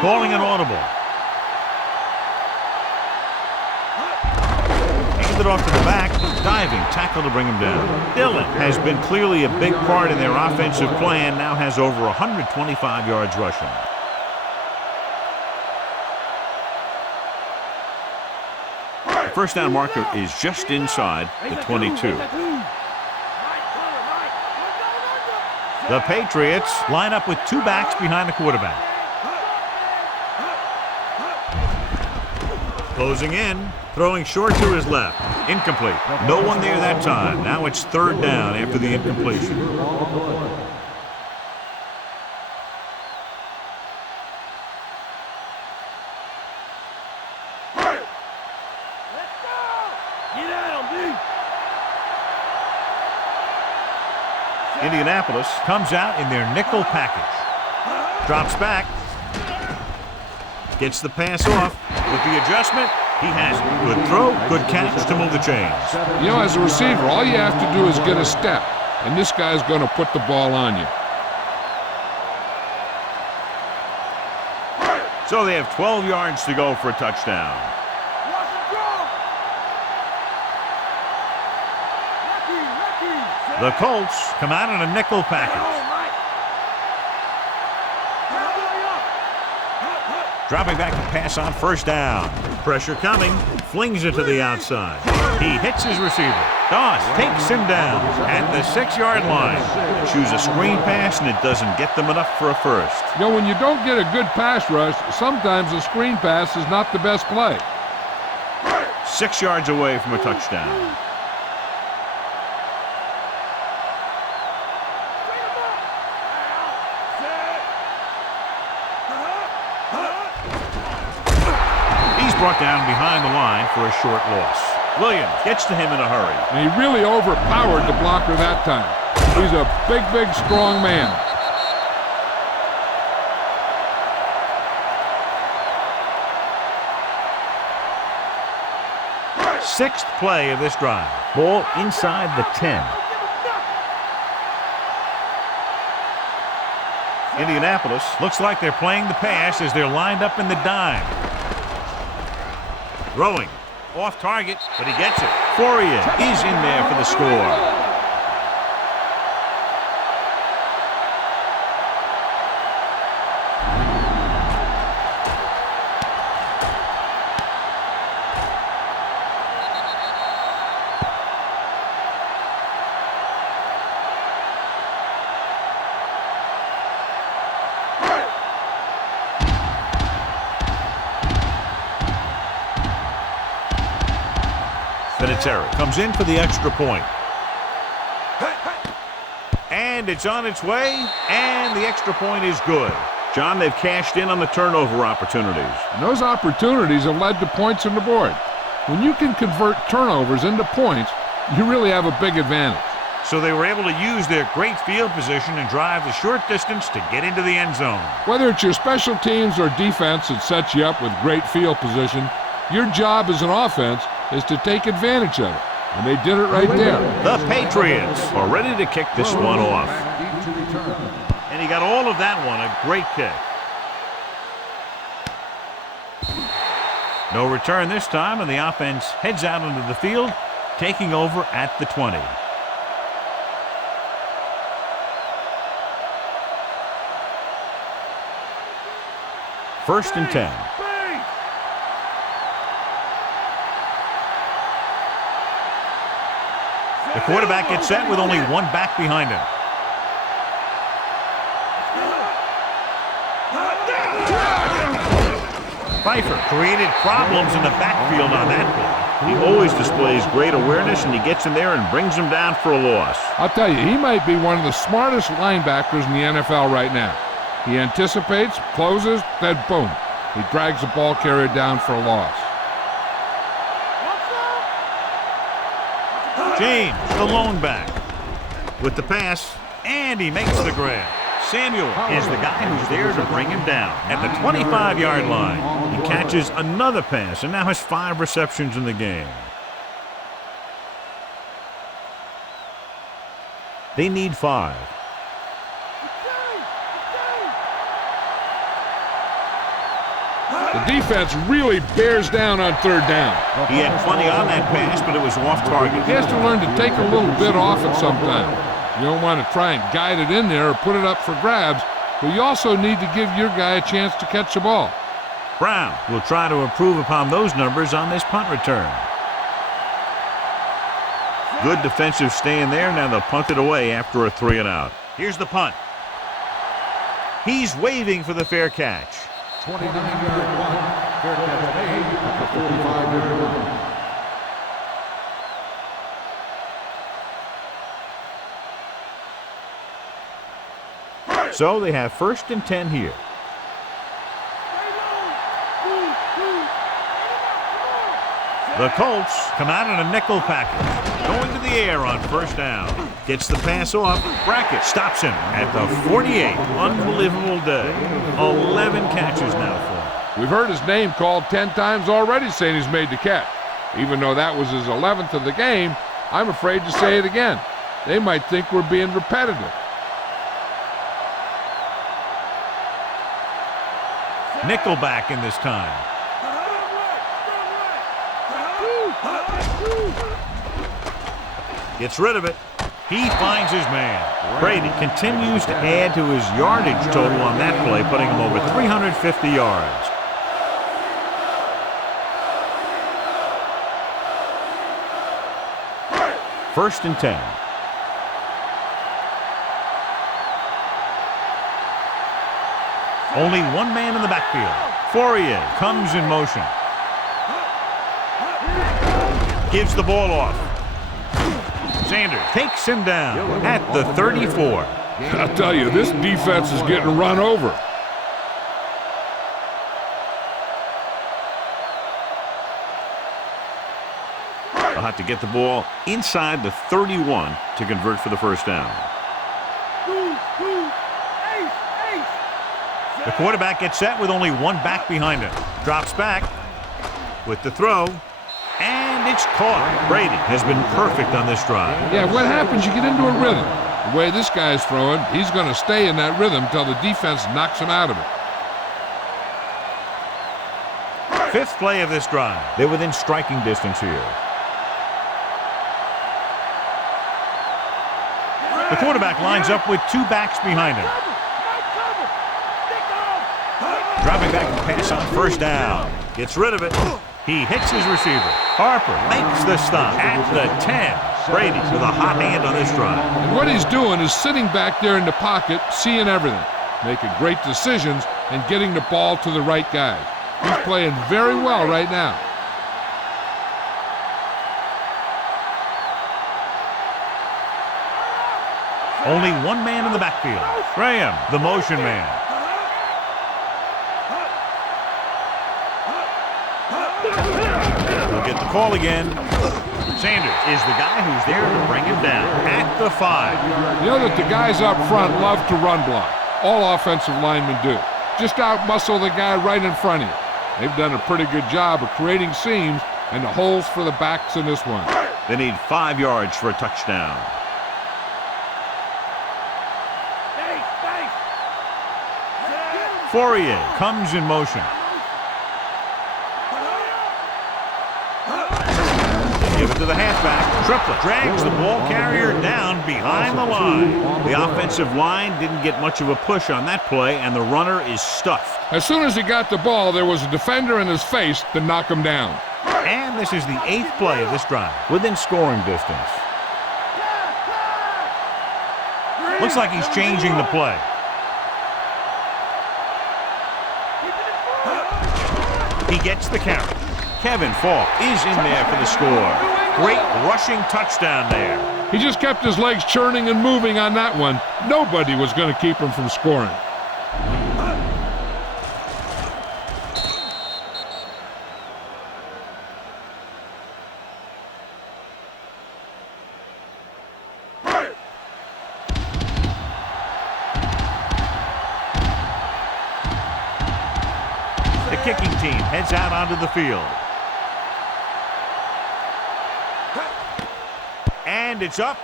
Calling an audible. Handed off to the back. Diving tackle to bring him down. Dillon has been clearly a big part in their offensive plan. Now has over 125 yards rushing. The first down marker is just inside the 22. The Patriots line up with 2 backs behind the quarterback. Closing in, throwing short to his left. Incomplete. No one there that time. Now it's third down after the incompletion. Indianapolis comes out in their nickel package. Drops back. Gets the pass off. With the adjustment, he has it. Good throw, good catch to move the chains. You know, as a receiver, all you have to do is get a step, and this guy's going to put the ball on you. So they have 12 yards to go for a touchdown. The Colts come out in a nickel package. Dropping back to pass on first down. Pressure coming. Flings it to the outside. He hits his receiver. Doss takes him down at the 6-yard line. Choose a screen pass, and it doesn't get them enough for a first. You know, when you don't get a good pass rush, sometimes a screen pass is not the best play. 6 yards away from a touchdown. Brought down behind the line for a short loss. Williams gets to him in a hurry. And he really overpowered the blocker that time. He's a big, strong man. Sixth play of this drive. Ball inside the 10. Indianapolis looks like they're playing the pass as they're lined up in the dime. Throwing. Off target, but he gets it. Fourier is in there for the score. Comes in for the extra point. And it's on its way, and the extra point is good. John, they've cashed in on the turnover opportunities. And those opportunities have led to points on the board. When you can convert turnovers into points, you really have a big advantage. So they were able to use their great field position and drive the short distance to get into the end zone. Whether it's your special teams or defense that sets you up with great field position, your job as an offense is to take advantage of it. And they did it right there. The Patriots are ready to kick this one off. And he got all of that one, a great kick. No return this time, and the offense heads out into the field, taking over at the 20. First and 10. The quarterback gets set with only one back behind him. Pfeiffer created problems in the backfield on that play. He always displays great awareness, and he gets in there and brings him down for a loss. I'll tell you, he might be one of the smartest linebackers in the NFL right now. He anticipates, closes, then boom. He drags the ball carrier down for a loss. James, the lone back, with the pass, and he makes the grab. Samuel is the guy who's there to bring him down at the 25-yard line. He catches another pass and now has 5 receptions in the game. They need 5. The defense really bears down on third down. He had plenty on that pass, but it was off target. He has to learn to take a little bit off it sometime. You don't want to try and guide it in there or put it up for grabs, but you also need to give your guy a chance to catch the ball. Brown will try to improve upon those numbers on this punt return. Good defensive stand there. Now they'll punt it away after a 3-and-out. Here's the punt. He's waving for the fair catch. 29-yard punt. Fair catch made at the 45-yard line. So they have first and 10 here. The Colts come out in a nickel package. Going to the air on first down. Gets the pass off. Brackett stops him at the 48. Unbelievable day. 11 catches now for him. We've heard his name called 10 times already saying he's made the catch. Even though that was his 11th of the game, I'm afraid to say it again. They might think we're being repetitive. Nickelback in this time. Gets rid of it. He finds his man. Brady continues to add to his yardage total on that play, putting him over 350 yards. First and 10. Only one man in the backfield. Fourier comes in motion. Gives the ball off. Sanders takes him down at the 34. I'll tell you, this defense is getting run over. They'll have to get the ball inside the 31 to convert for the first down. The quarterback gets set with only one back behind him. Drops back with the throw, and it's caught. Brady has been perfect on this drive. Yeah, what happens? You get into a rhythm. The way this guy's throwing, he's going to stay in that rhythm until the defense knocks him out of it. Fifth play of this drive. They're within striking distance here. The quarterback lines up with two backs behind him. Dropping back to pass on first down. Gets rid of it. He hits his receiver. Harper makes the stop at the 10. Brady with a hot hand on this drive. And what he's doing is sitting back there in the pocket, seeing everything, making great decisions, and getting the ball to the right guys. He's playing very well right now. Only one man in the backfield. Graham, the motion man. He'll get the call again. Sanders is the guy who's there to bring him down at the 5. You know that the guys up front love to run block. All offensive linemen do. Just out-muscle the guy right in front of you. They've done a pretty good job of creating seams and the holes for the backs in this one. They need 5 yards for a touchdown. Fourier comes in motion. Give it to the halfback. Triplett drags the ball carrier down behind the line. The offensive line didn't get much of a push on that play, and the runner is stuffed. As soon as he got the ball, there was a defender in his face to knock him down. And this is the 8th play of this drive, within scoring distance. Looks like he's changing the play. He gets the carry. Kevin Falk is in there for the score. Great rushing touchdown there. He just kept his legs churning and moving on that one. Nobody was going to keep him from scoring. The kicking team heads out onto the field. And it's up,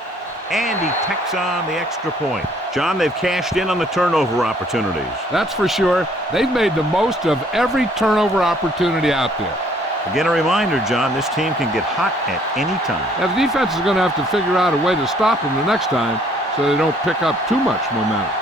and he tacks on the extra point. John, they've cashed in on the turnover opportunities. That's for sure. They've made the most of every turnover opportunity out there. Again, a reminder, John, this team can get hot at any time. Now, the defense is going to have to figure out a way to stop them the next time so they don't pick up too much momentum.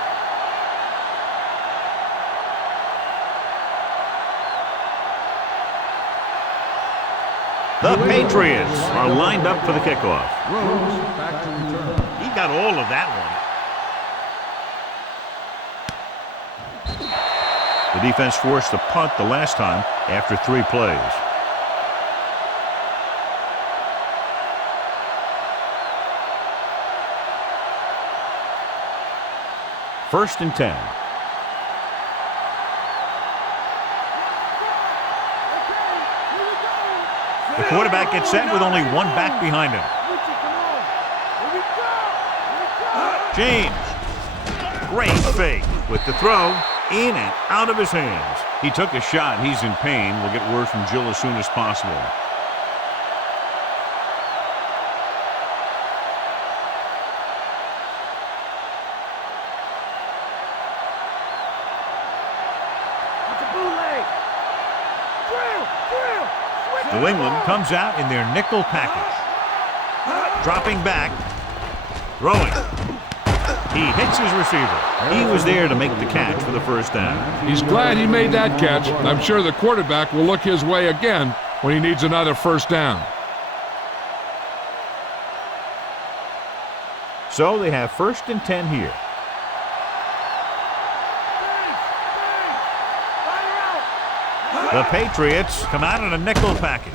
The Patriots are lined up for the kickoff. Rose back to return. He got all of that one. The defense forced a punt the last time after 3 plays. First and 10. The quarterback gets set with only one back behind him. James. Great fake with the throw in and out of his hands. He took a shot. He's in pain. We'll get word from Jill as soon as possible. New England comes out in their nickel package. Dropping back. Throwing. He hits his receiver. He was there to make the catch for the first down. He's glad he made that catch. I'm sure the quarterback will look his way again when he needs another first down. So they have 1st and 10 here. The Patriots come out in a nickel package.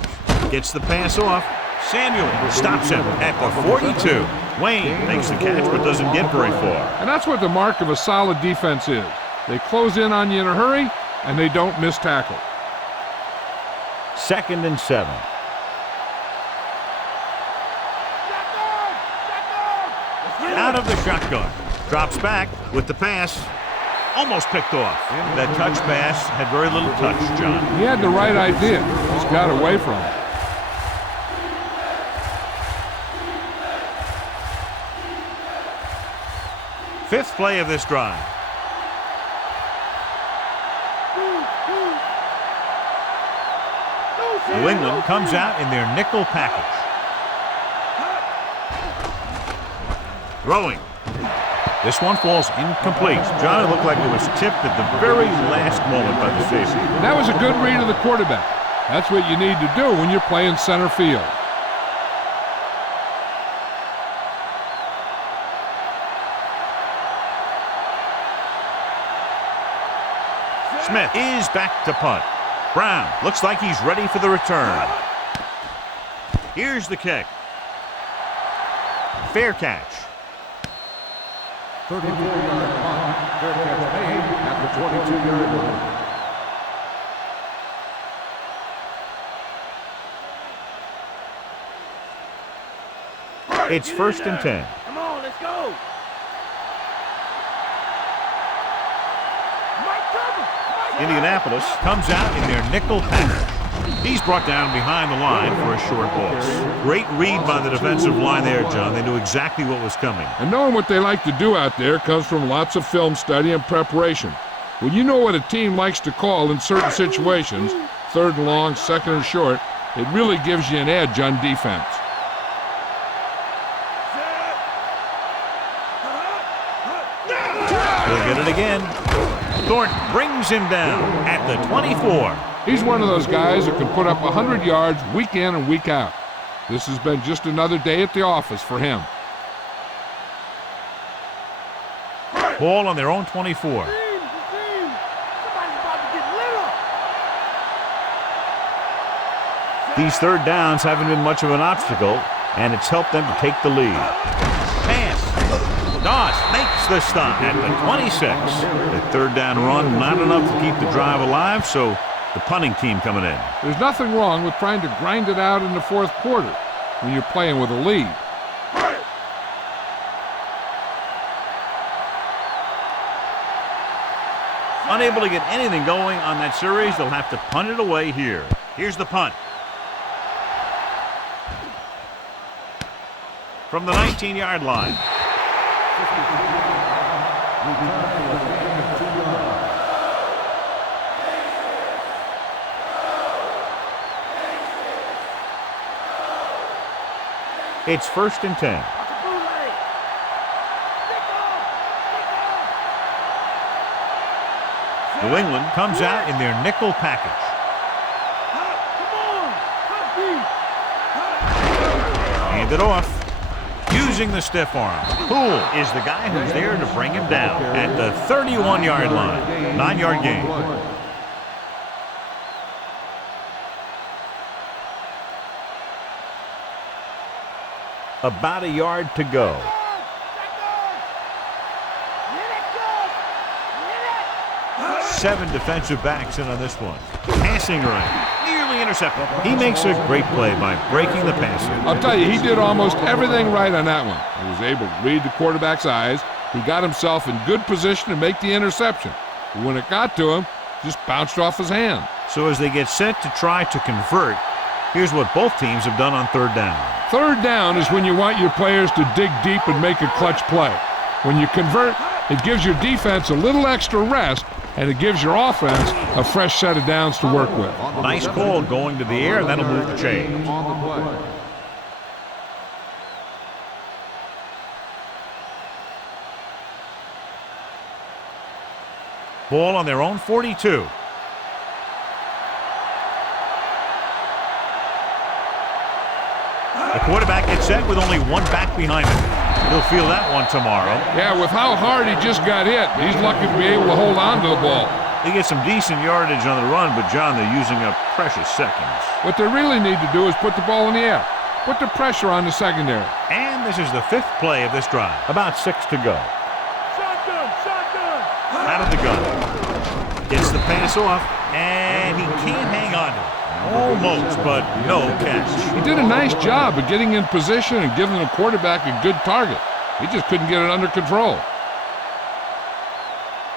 Gets the pass off. Samuel stops him at the 42. Wayne makes the catch but doesn't get very far. And that's what the mark of a solid defense is. They close in on you in a hurry, and they don't miss tackle. 2nd and 7. Out of the shotgun. Drops back with the pass. Almost picked off. That touch pass had very little touch, John. He had the right idea. Just got away from it. Fifth play of this drive. New England comes out in their nickel package. Throwing. This one falls incomplete. John, it looked like it was tipped at the very last moment by the safety. That was a good read of the quarterback. That's what you need to do when you're playing center field. Smith is back to punt. Brown looks like he's ready for the return. Here's the kick. Fair catch. 34-yard punt. Fair catch made at the 22-yard line. It's 1st and 10. Come on, let's go. Indianapolis comes out in their nickel package. He's brought down behind the line for a short loss. Great read by the defensive line there, John. They knew exactly what was coming. And knowing what they like to do out there comes from lots of film study and preparation. When you know what a team likes to call in certain situations, 3rd and long, 2nd and short, it really gives you an edge on defense. He'll get it again. Thornton brings him down at the 24. He's one of those guys that can put up 100 yards week in and week out. This has been just another day at the office for him. Ball on their own 24. These 3rd downs haven't been much of an obstacle, and it's helped them to take the lead. Pass. Doss makes the stop at the 26. The 3rd down run, not enough to keep the drive alive, so the punting team coming in. There's nothing wrong with trying to grind it out in the 4th quarter when you're playing with a lead. Unable to get anything going on that series, they'll have to punt it away here. Here's the punt. From the 19-yard line. It's 1st and 10. New England comes out in their nickel package. Hand it off. Using the stiff arm. Poole is the guy who's there to bring him down at the 31-yard line. 9-yard gain. About a yard to go. Seven defensive backs in on this one. Passing right. Nearly intercepted. He makes a great play by breaking the passer. I'll tell you, he did almost everything right on that one. He was able to read the quarterback's eyes. He got himself in good position to make the interception. But when it got to him, just bounced off his hand. So as they get set to try to convert, here's what both teams have done on 3rd down. 3rd down is when you want your players to dig deep and make a clutch play. When you convert, it gives your defense a little extra rest, and it gives your offense a fresh set of downs to work with. Nice call going to the air, and that'll move the chains. Ball on their own 42. The quarterback gets set with only one back behind him. He'll feel that one tomorrow. Yeah, with how hard he just got hit, he's lucky to be able to hold on to the ball. They get some decent yardage on the run, but, John, they're using up precious seconds. What they really need to do is put the ball in the air. Put the pressure on the secondary. And this is the 5th play of this drive. About 6 to go. Shotgun, shotgun. Out of the gun. Gets the pass off, and he can't hang on to it. Almost, but no catch. He did a nice job of getting in position and giving the quarterback a good target. He just couldn't get it under control.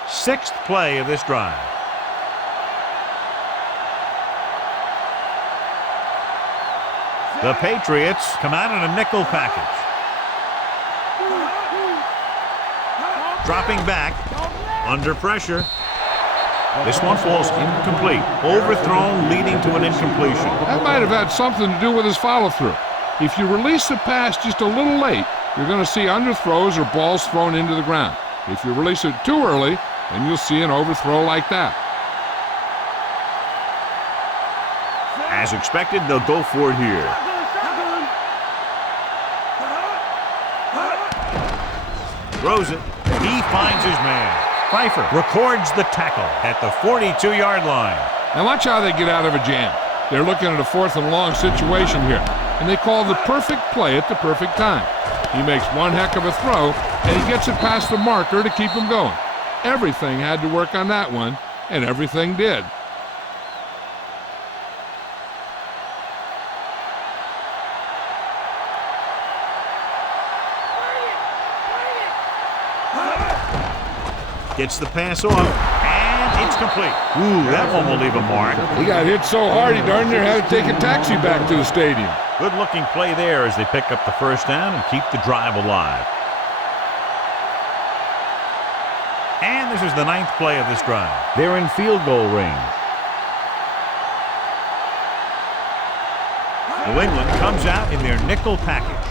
6th play of this drive. The Patriots come out in a nickel package. Dropping back, under pressure. This one falls incomplete. Overthrown, leading to an incompletion. That might have had something to do with his follow-through. If you release the pass just a little late, you're going to see underthrows or balls thrown into the ground. If you release it too early, then you'll see an overthrow like that. As expected, they'll go for it here. Throws it. He finds his man. Pfeiffer records the tackle at the 42-yard line. Now watch how they get out of a jam. They're looking at a 4th and long situation here, and they call the perfect play at the perfect time. He makes one heck of a throw, and he gets it past the marker to keep him going. Everything had to work on that one, and everything did. Gets the pass off, and it's complete. Ooh, that one will leave a mark. He got hit so hard he darn near had to take a taxi back to the stadium. Good-looking play there as they pick up the first down and keep the drive alive. And this is the 9th play of this drive. They're in field goal range. New England comes out in their nickel package.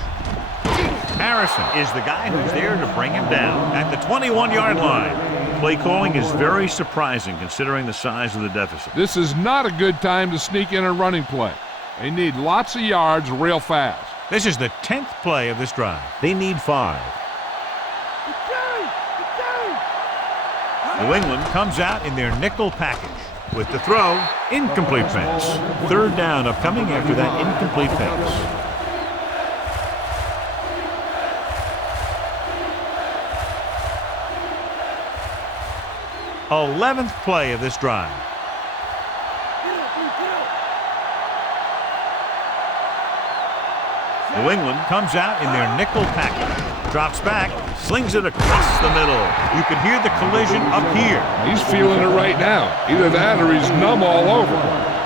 Harrison is the guy who's there to bring him down at the 21-yard line. Play calling is very surprising considering the size of the deficit. This is not a good time to sneak in a running play. They need lots of yards real fast. This is the 10th play of this drive. They need 5. New England comes out in their nickel package. With the throw, incomplete pass. 3rd down upcoming after that incomplete pass. 11th play of this drive. New England comes out in their nickel package. Drops back, slings it across the middle. You can hear the collision up here. He's feeling it right now. Either that or he's numb all over.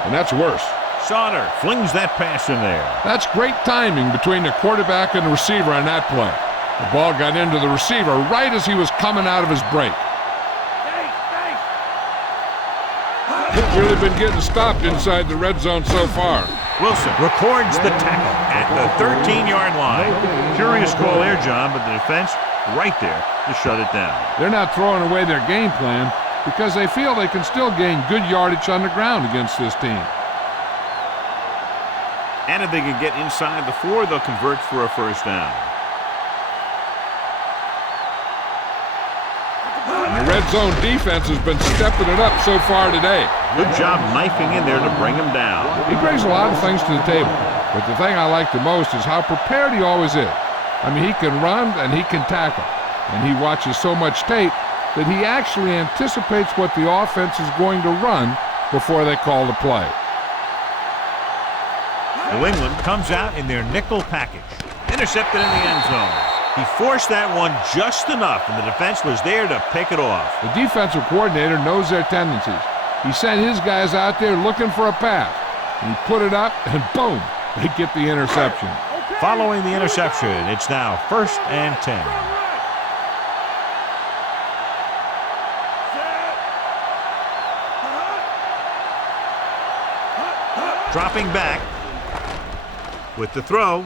And that's worse. Sauter flings that pass in there. That's great timing between the quarterback and the receiver on that play. The ball got into the receiver right as he was coming out of his break. He's really been getting stopped inside the red zone so far. Wilson records the tackle at the 13-yard line. Curious call there, John, but the defense right there to shut it down. They're not throwing away their game plan because they feel they can still gain good yardage on the ground against this team. And if they can get inside the 4, they'll convert for a first down. And the red zone defense has been stepping it up so far today. Good job knifing in there to bring him down. He brings a lot of things to the table, but the thing I like the most is how prepared he always is. I mean, he can run and he can tackle, and he watches so much tape that he actually anticipates what the offense is going to run before they call the play. New England comes out in their nickel package. Intercepted in the end zone. He forced that one just enough, and the defense was there to pick it off. The defensive coordinator knows their tendencies. He sent his guys out there looking for a pass. And he put it up, and boom, they get the interception. Following the interception, it's now 1st and 10. Dropping back with the throw.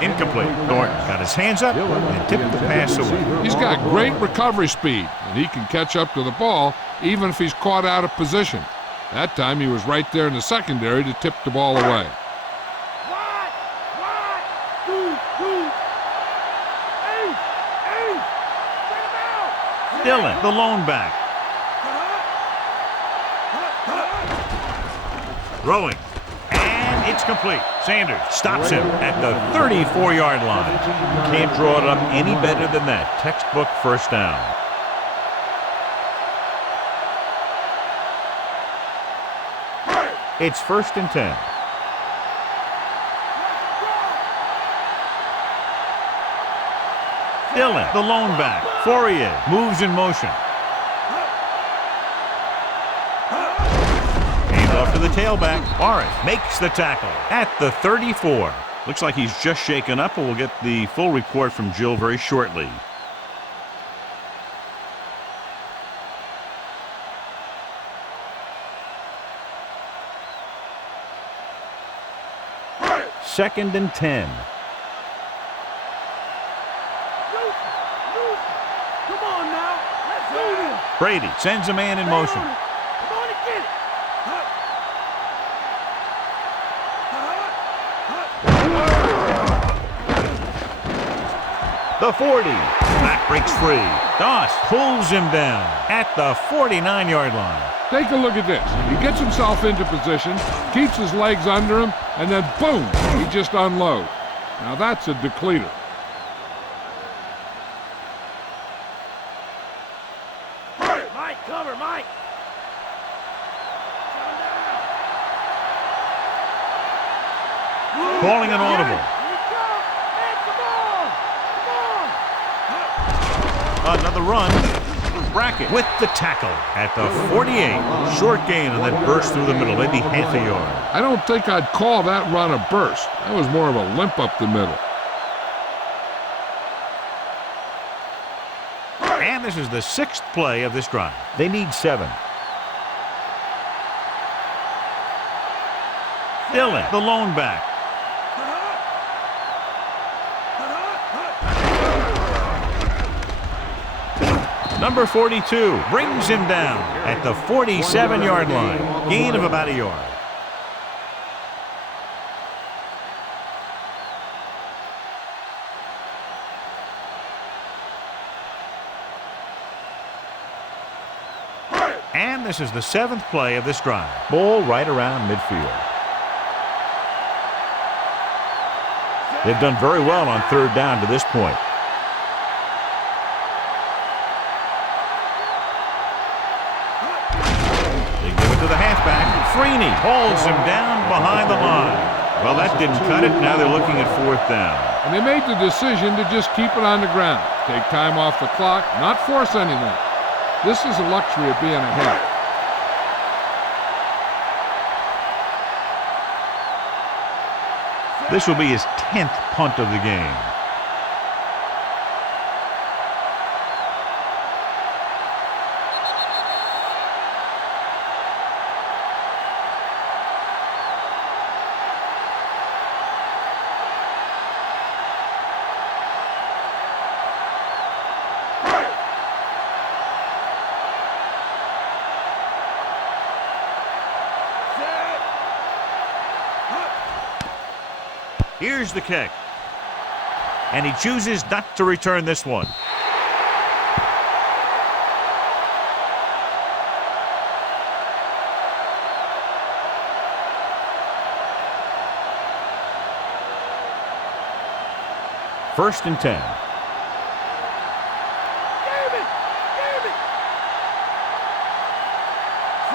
Incomplete. Thornton got his hands up and tipped the pass away. He's got great recovery speed, and he can catch up to the ball even if he's caught out of position. That time he was right there in the secondary to tip the ball away. Dillon, the lone back. Throwing. And it's complete. Sanders stops him at the 34-yard line. You can't draw it up any better than that. Textbook first down. It's 1st and 10. Dillon, the lone back. Fourier moves in motion. Off to the tailback. Morris makes the tackle at the 34. Looks like he's just shaken up, and we'll get the full report from Jill very shortly. Second and 10. Come on now. Let's do this. Brady sends a man in motion. Come on and get it. The 40. That breaks free. Doss pulls him down at the 49-yard line. Take a look at this. He gets himself into position, keeps his legs under him, and then boom, he just unloads. Now that's a depleter. Mike, cover, Mike. Calling an audible. Here we go. Man, come on. Another run. Brackett with the tackle at the 48. Short gain on that burst through the middle, maybe half a yard. I don't think I'd call that run a burst. That was more of a limp up the middle. And this is the 6th play of this drive. They need 7. Dillon, the lone back. Number 42 brings him down at the 47-yard line. Gain of about a yard. And this is the 7th play of this drive. Ball right around midfield. They've done very well on 3rd down to this point. Freeney holds him down behind the line. Well, that didn't cut it. Now they're looking at 4th down. And they made the decision to just keep it on the ground. Take time off the clock, not force anything. This is the luxury of being ahead. This will be his 10th punt of the game. Here's the kick. And he chooses not to return this one. First and 10.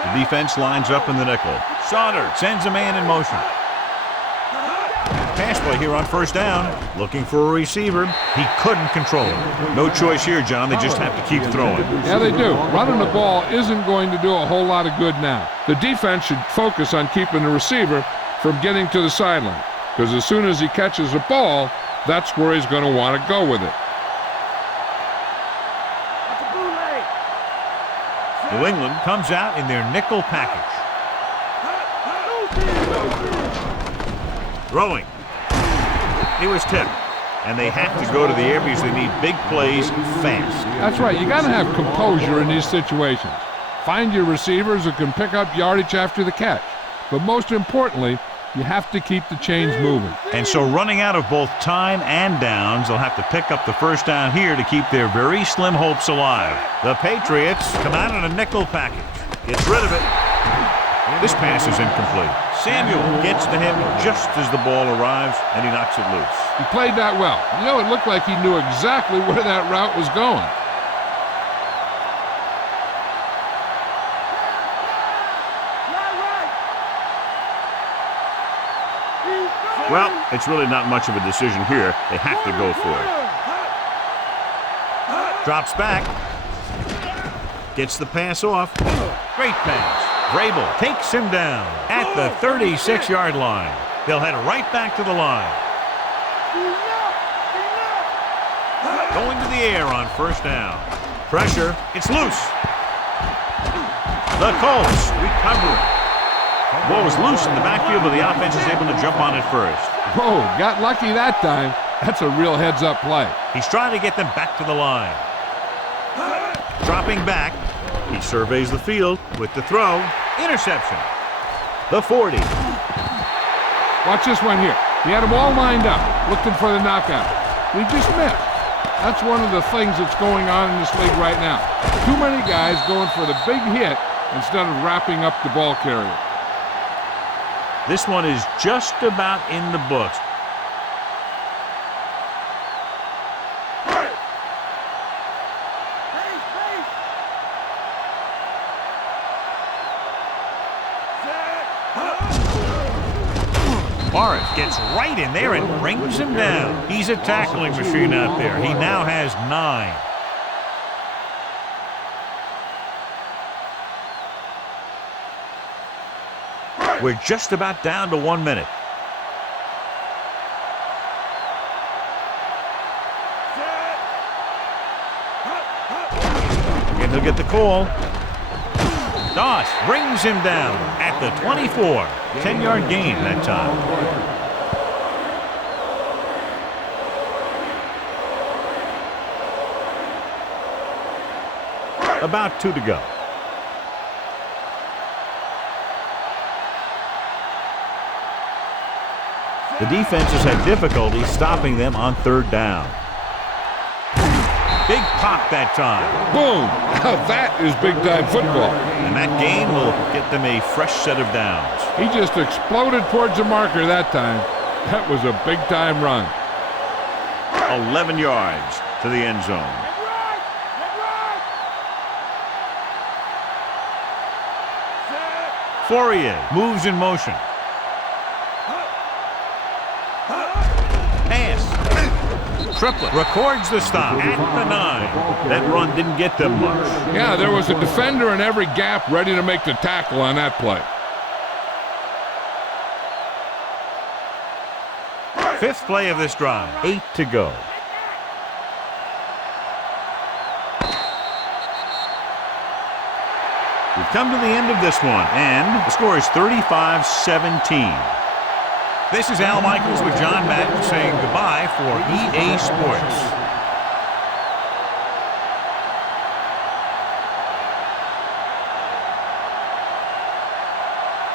The defense lines up in the nickel. Sauter sends a man in motion. Pass play here on 1st down. Looking for a receiver. He couldn't control it. No choice here, John. They just have to keep throwing. Yeah, they do. Running the ball isn't going to do a whole lot of good now. The defense should focus on keeping the receiver from getting to the sideline, because as soon as he catches a ball, that's where he's going to want to go with it. New England comes out in their nickel package. Throwing. He was tipped, and they have to go to the air because they need big plays fast. That's right. You got to have composure in these situations. Find your receivers who can pick up yardage after the catch. But most importantly, You have to keep the chains moving. And so running out of both time and downs, they'll have to pick up the first down here to keep their very slim hopes alive. The Patriots come out in a nickel package. Gets rid of it. This pass is incomplete. Samuel gets to him just as the ball arrives, and he knocks it loose. He played that well. You know, it looked like he knew exactly where that route was going. Well, it's really not much of a decision here. They have to go for it. Drops back. Gets the pass off. Great pass. Vrabel takes him down at the 36-yard line. They'll head right back to the line. Going to the air on first down. Pressure. It's loose. The Colts recover it. Ball was loose in the backfield, but the offense is able to jump on it first. Whoa, got lucky that time. That's a real heads-up play. He's trying to get them back to the line. Dropping back. He surveys the field with the throw. Interception. The 40. Watch this one here. He had them all lined up, looking for the knockout. He just missed. That's one of the things that's going on in this league right now. Too many guys going for the big hit instead of wrapping up the ball carrier. This one is just about in the books. Barrett gets right in there and brings him down. He's a tackling machine out there. He now has 9. We're just about down to 1 minute. And he'll get the call. Doss brings him down at the 24. 10-yard gain that time. About 2 to go. The defense has had difficulty stopping them on third down. Big pop that time. Boom! Now that is big-time football. And that gain will get them a fresh set of downs. He just exploded towards the marker that time. That was a big-time run. 11 yards to the end zone. Fourier moves in motion. Pass. Triplet records the stop at the 9. That run didn't get them much. Yeah, there was a defender in every gap ready to make the tackle on that play. 5th play of this drive. 8 to go. We've come to the end of this one, and the score is 35-17. This is Al Michaels with John Madden saying goodbye for EA Sports.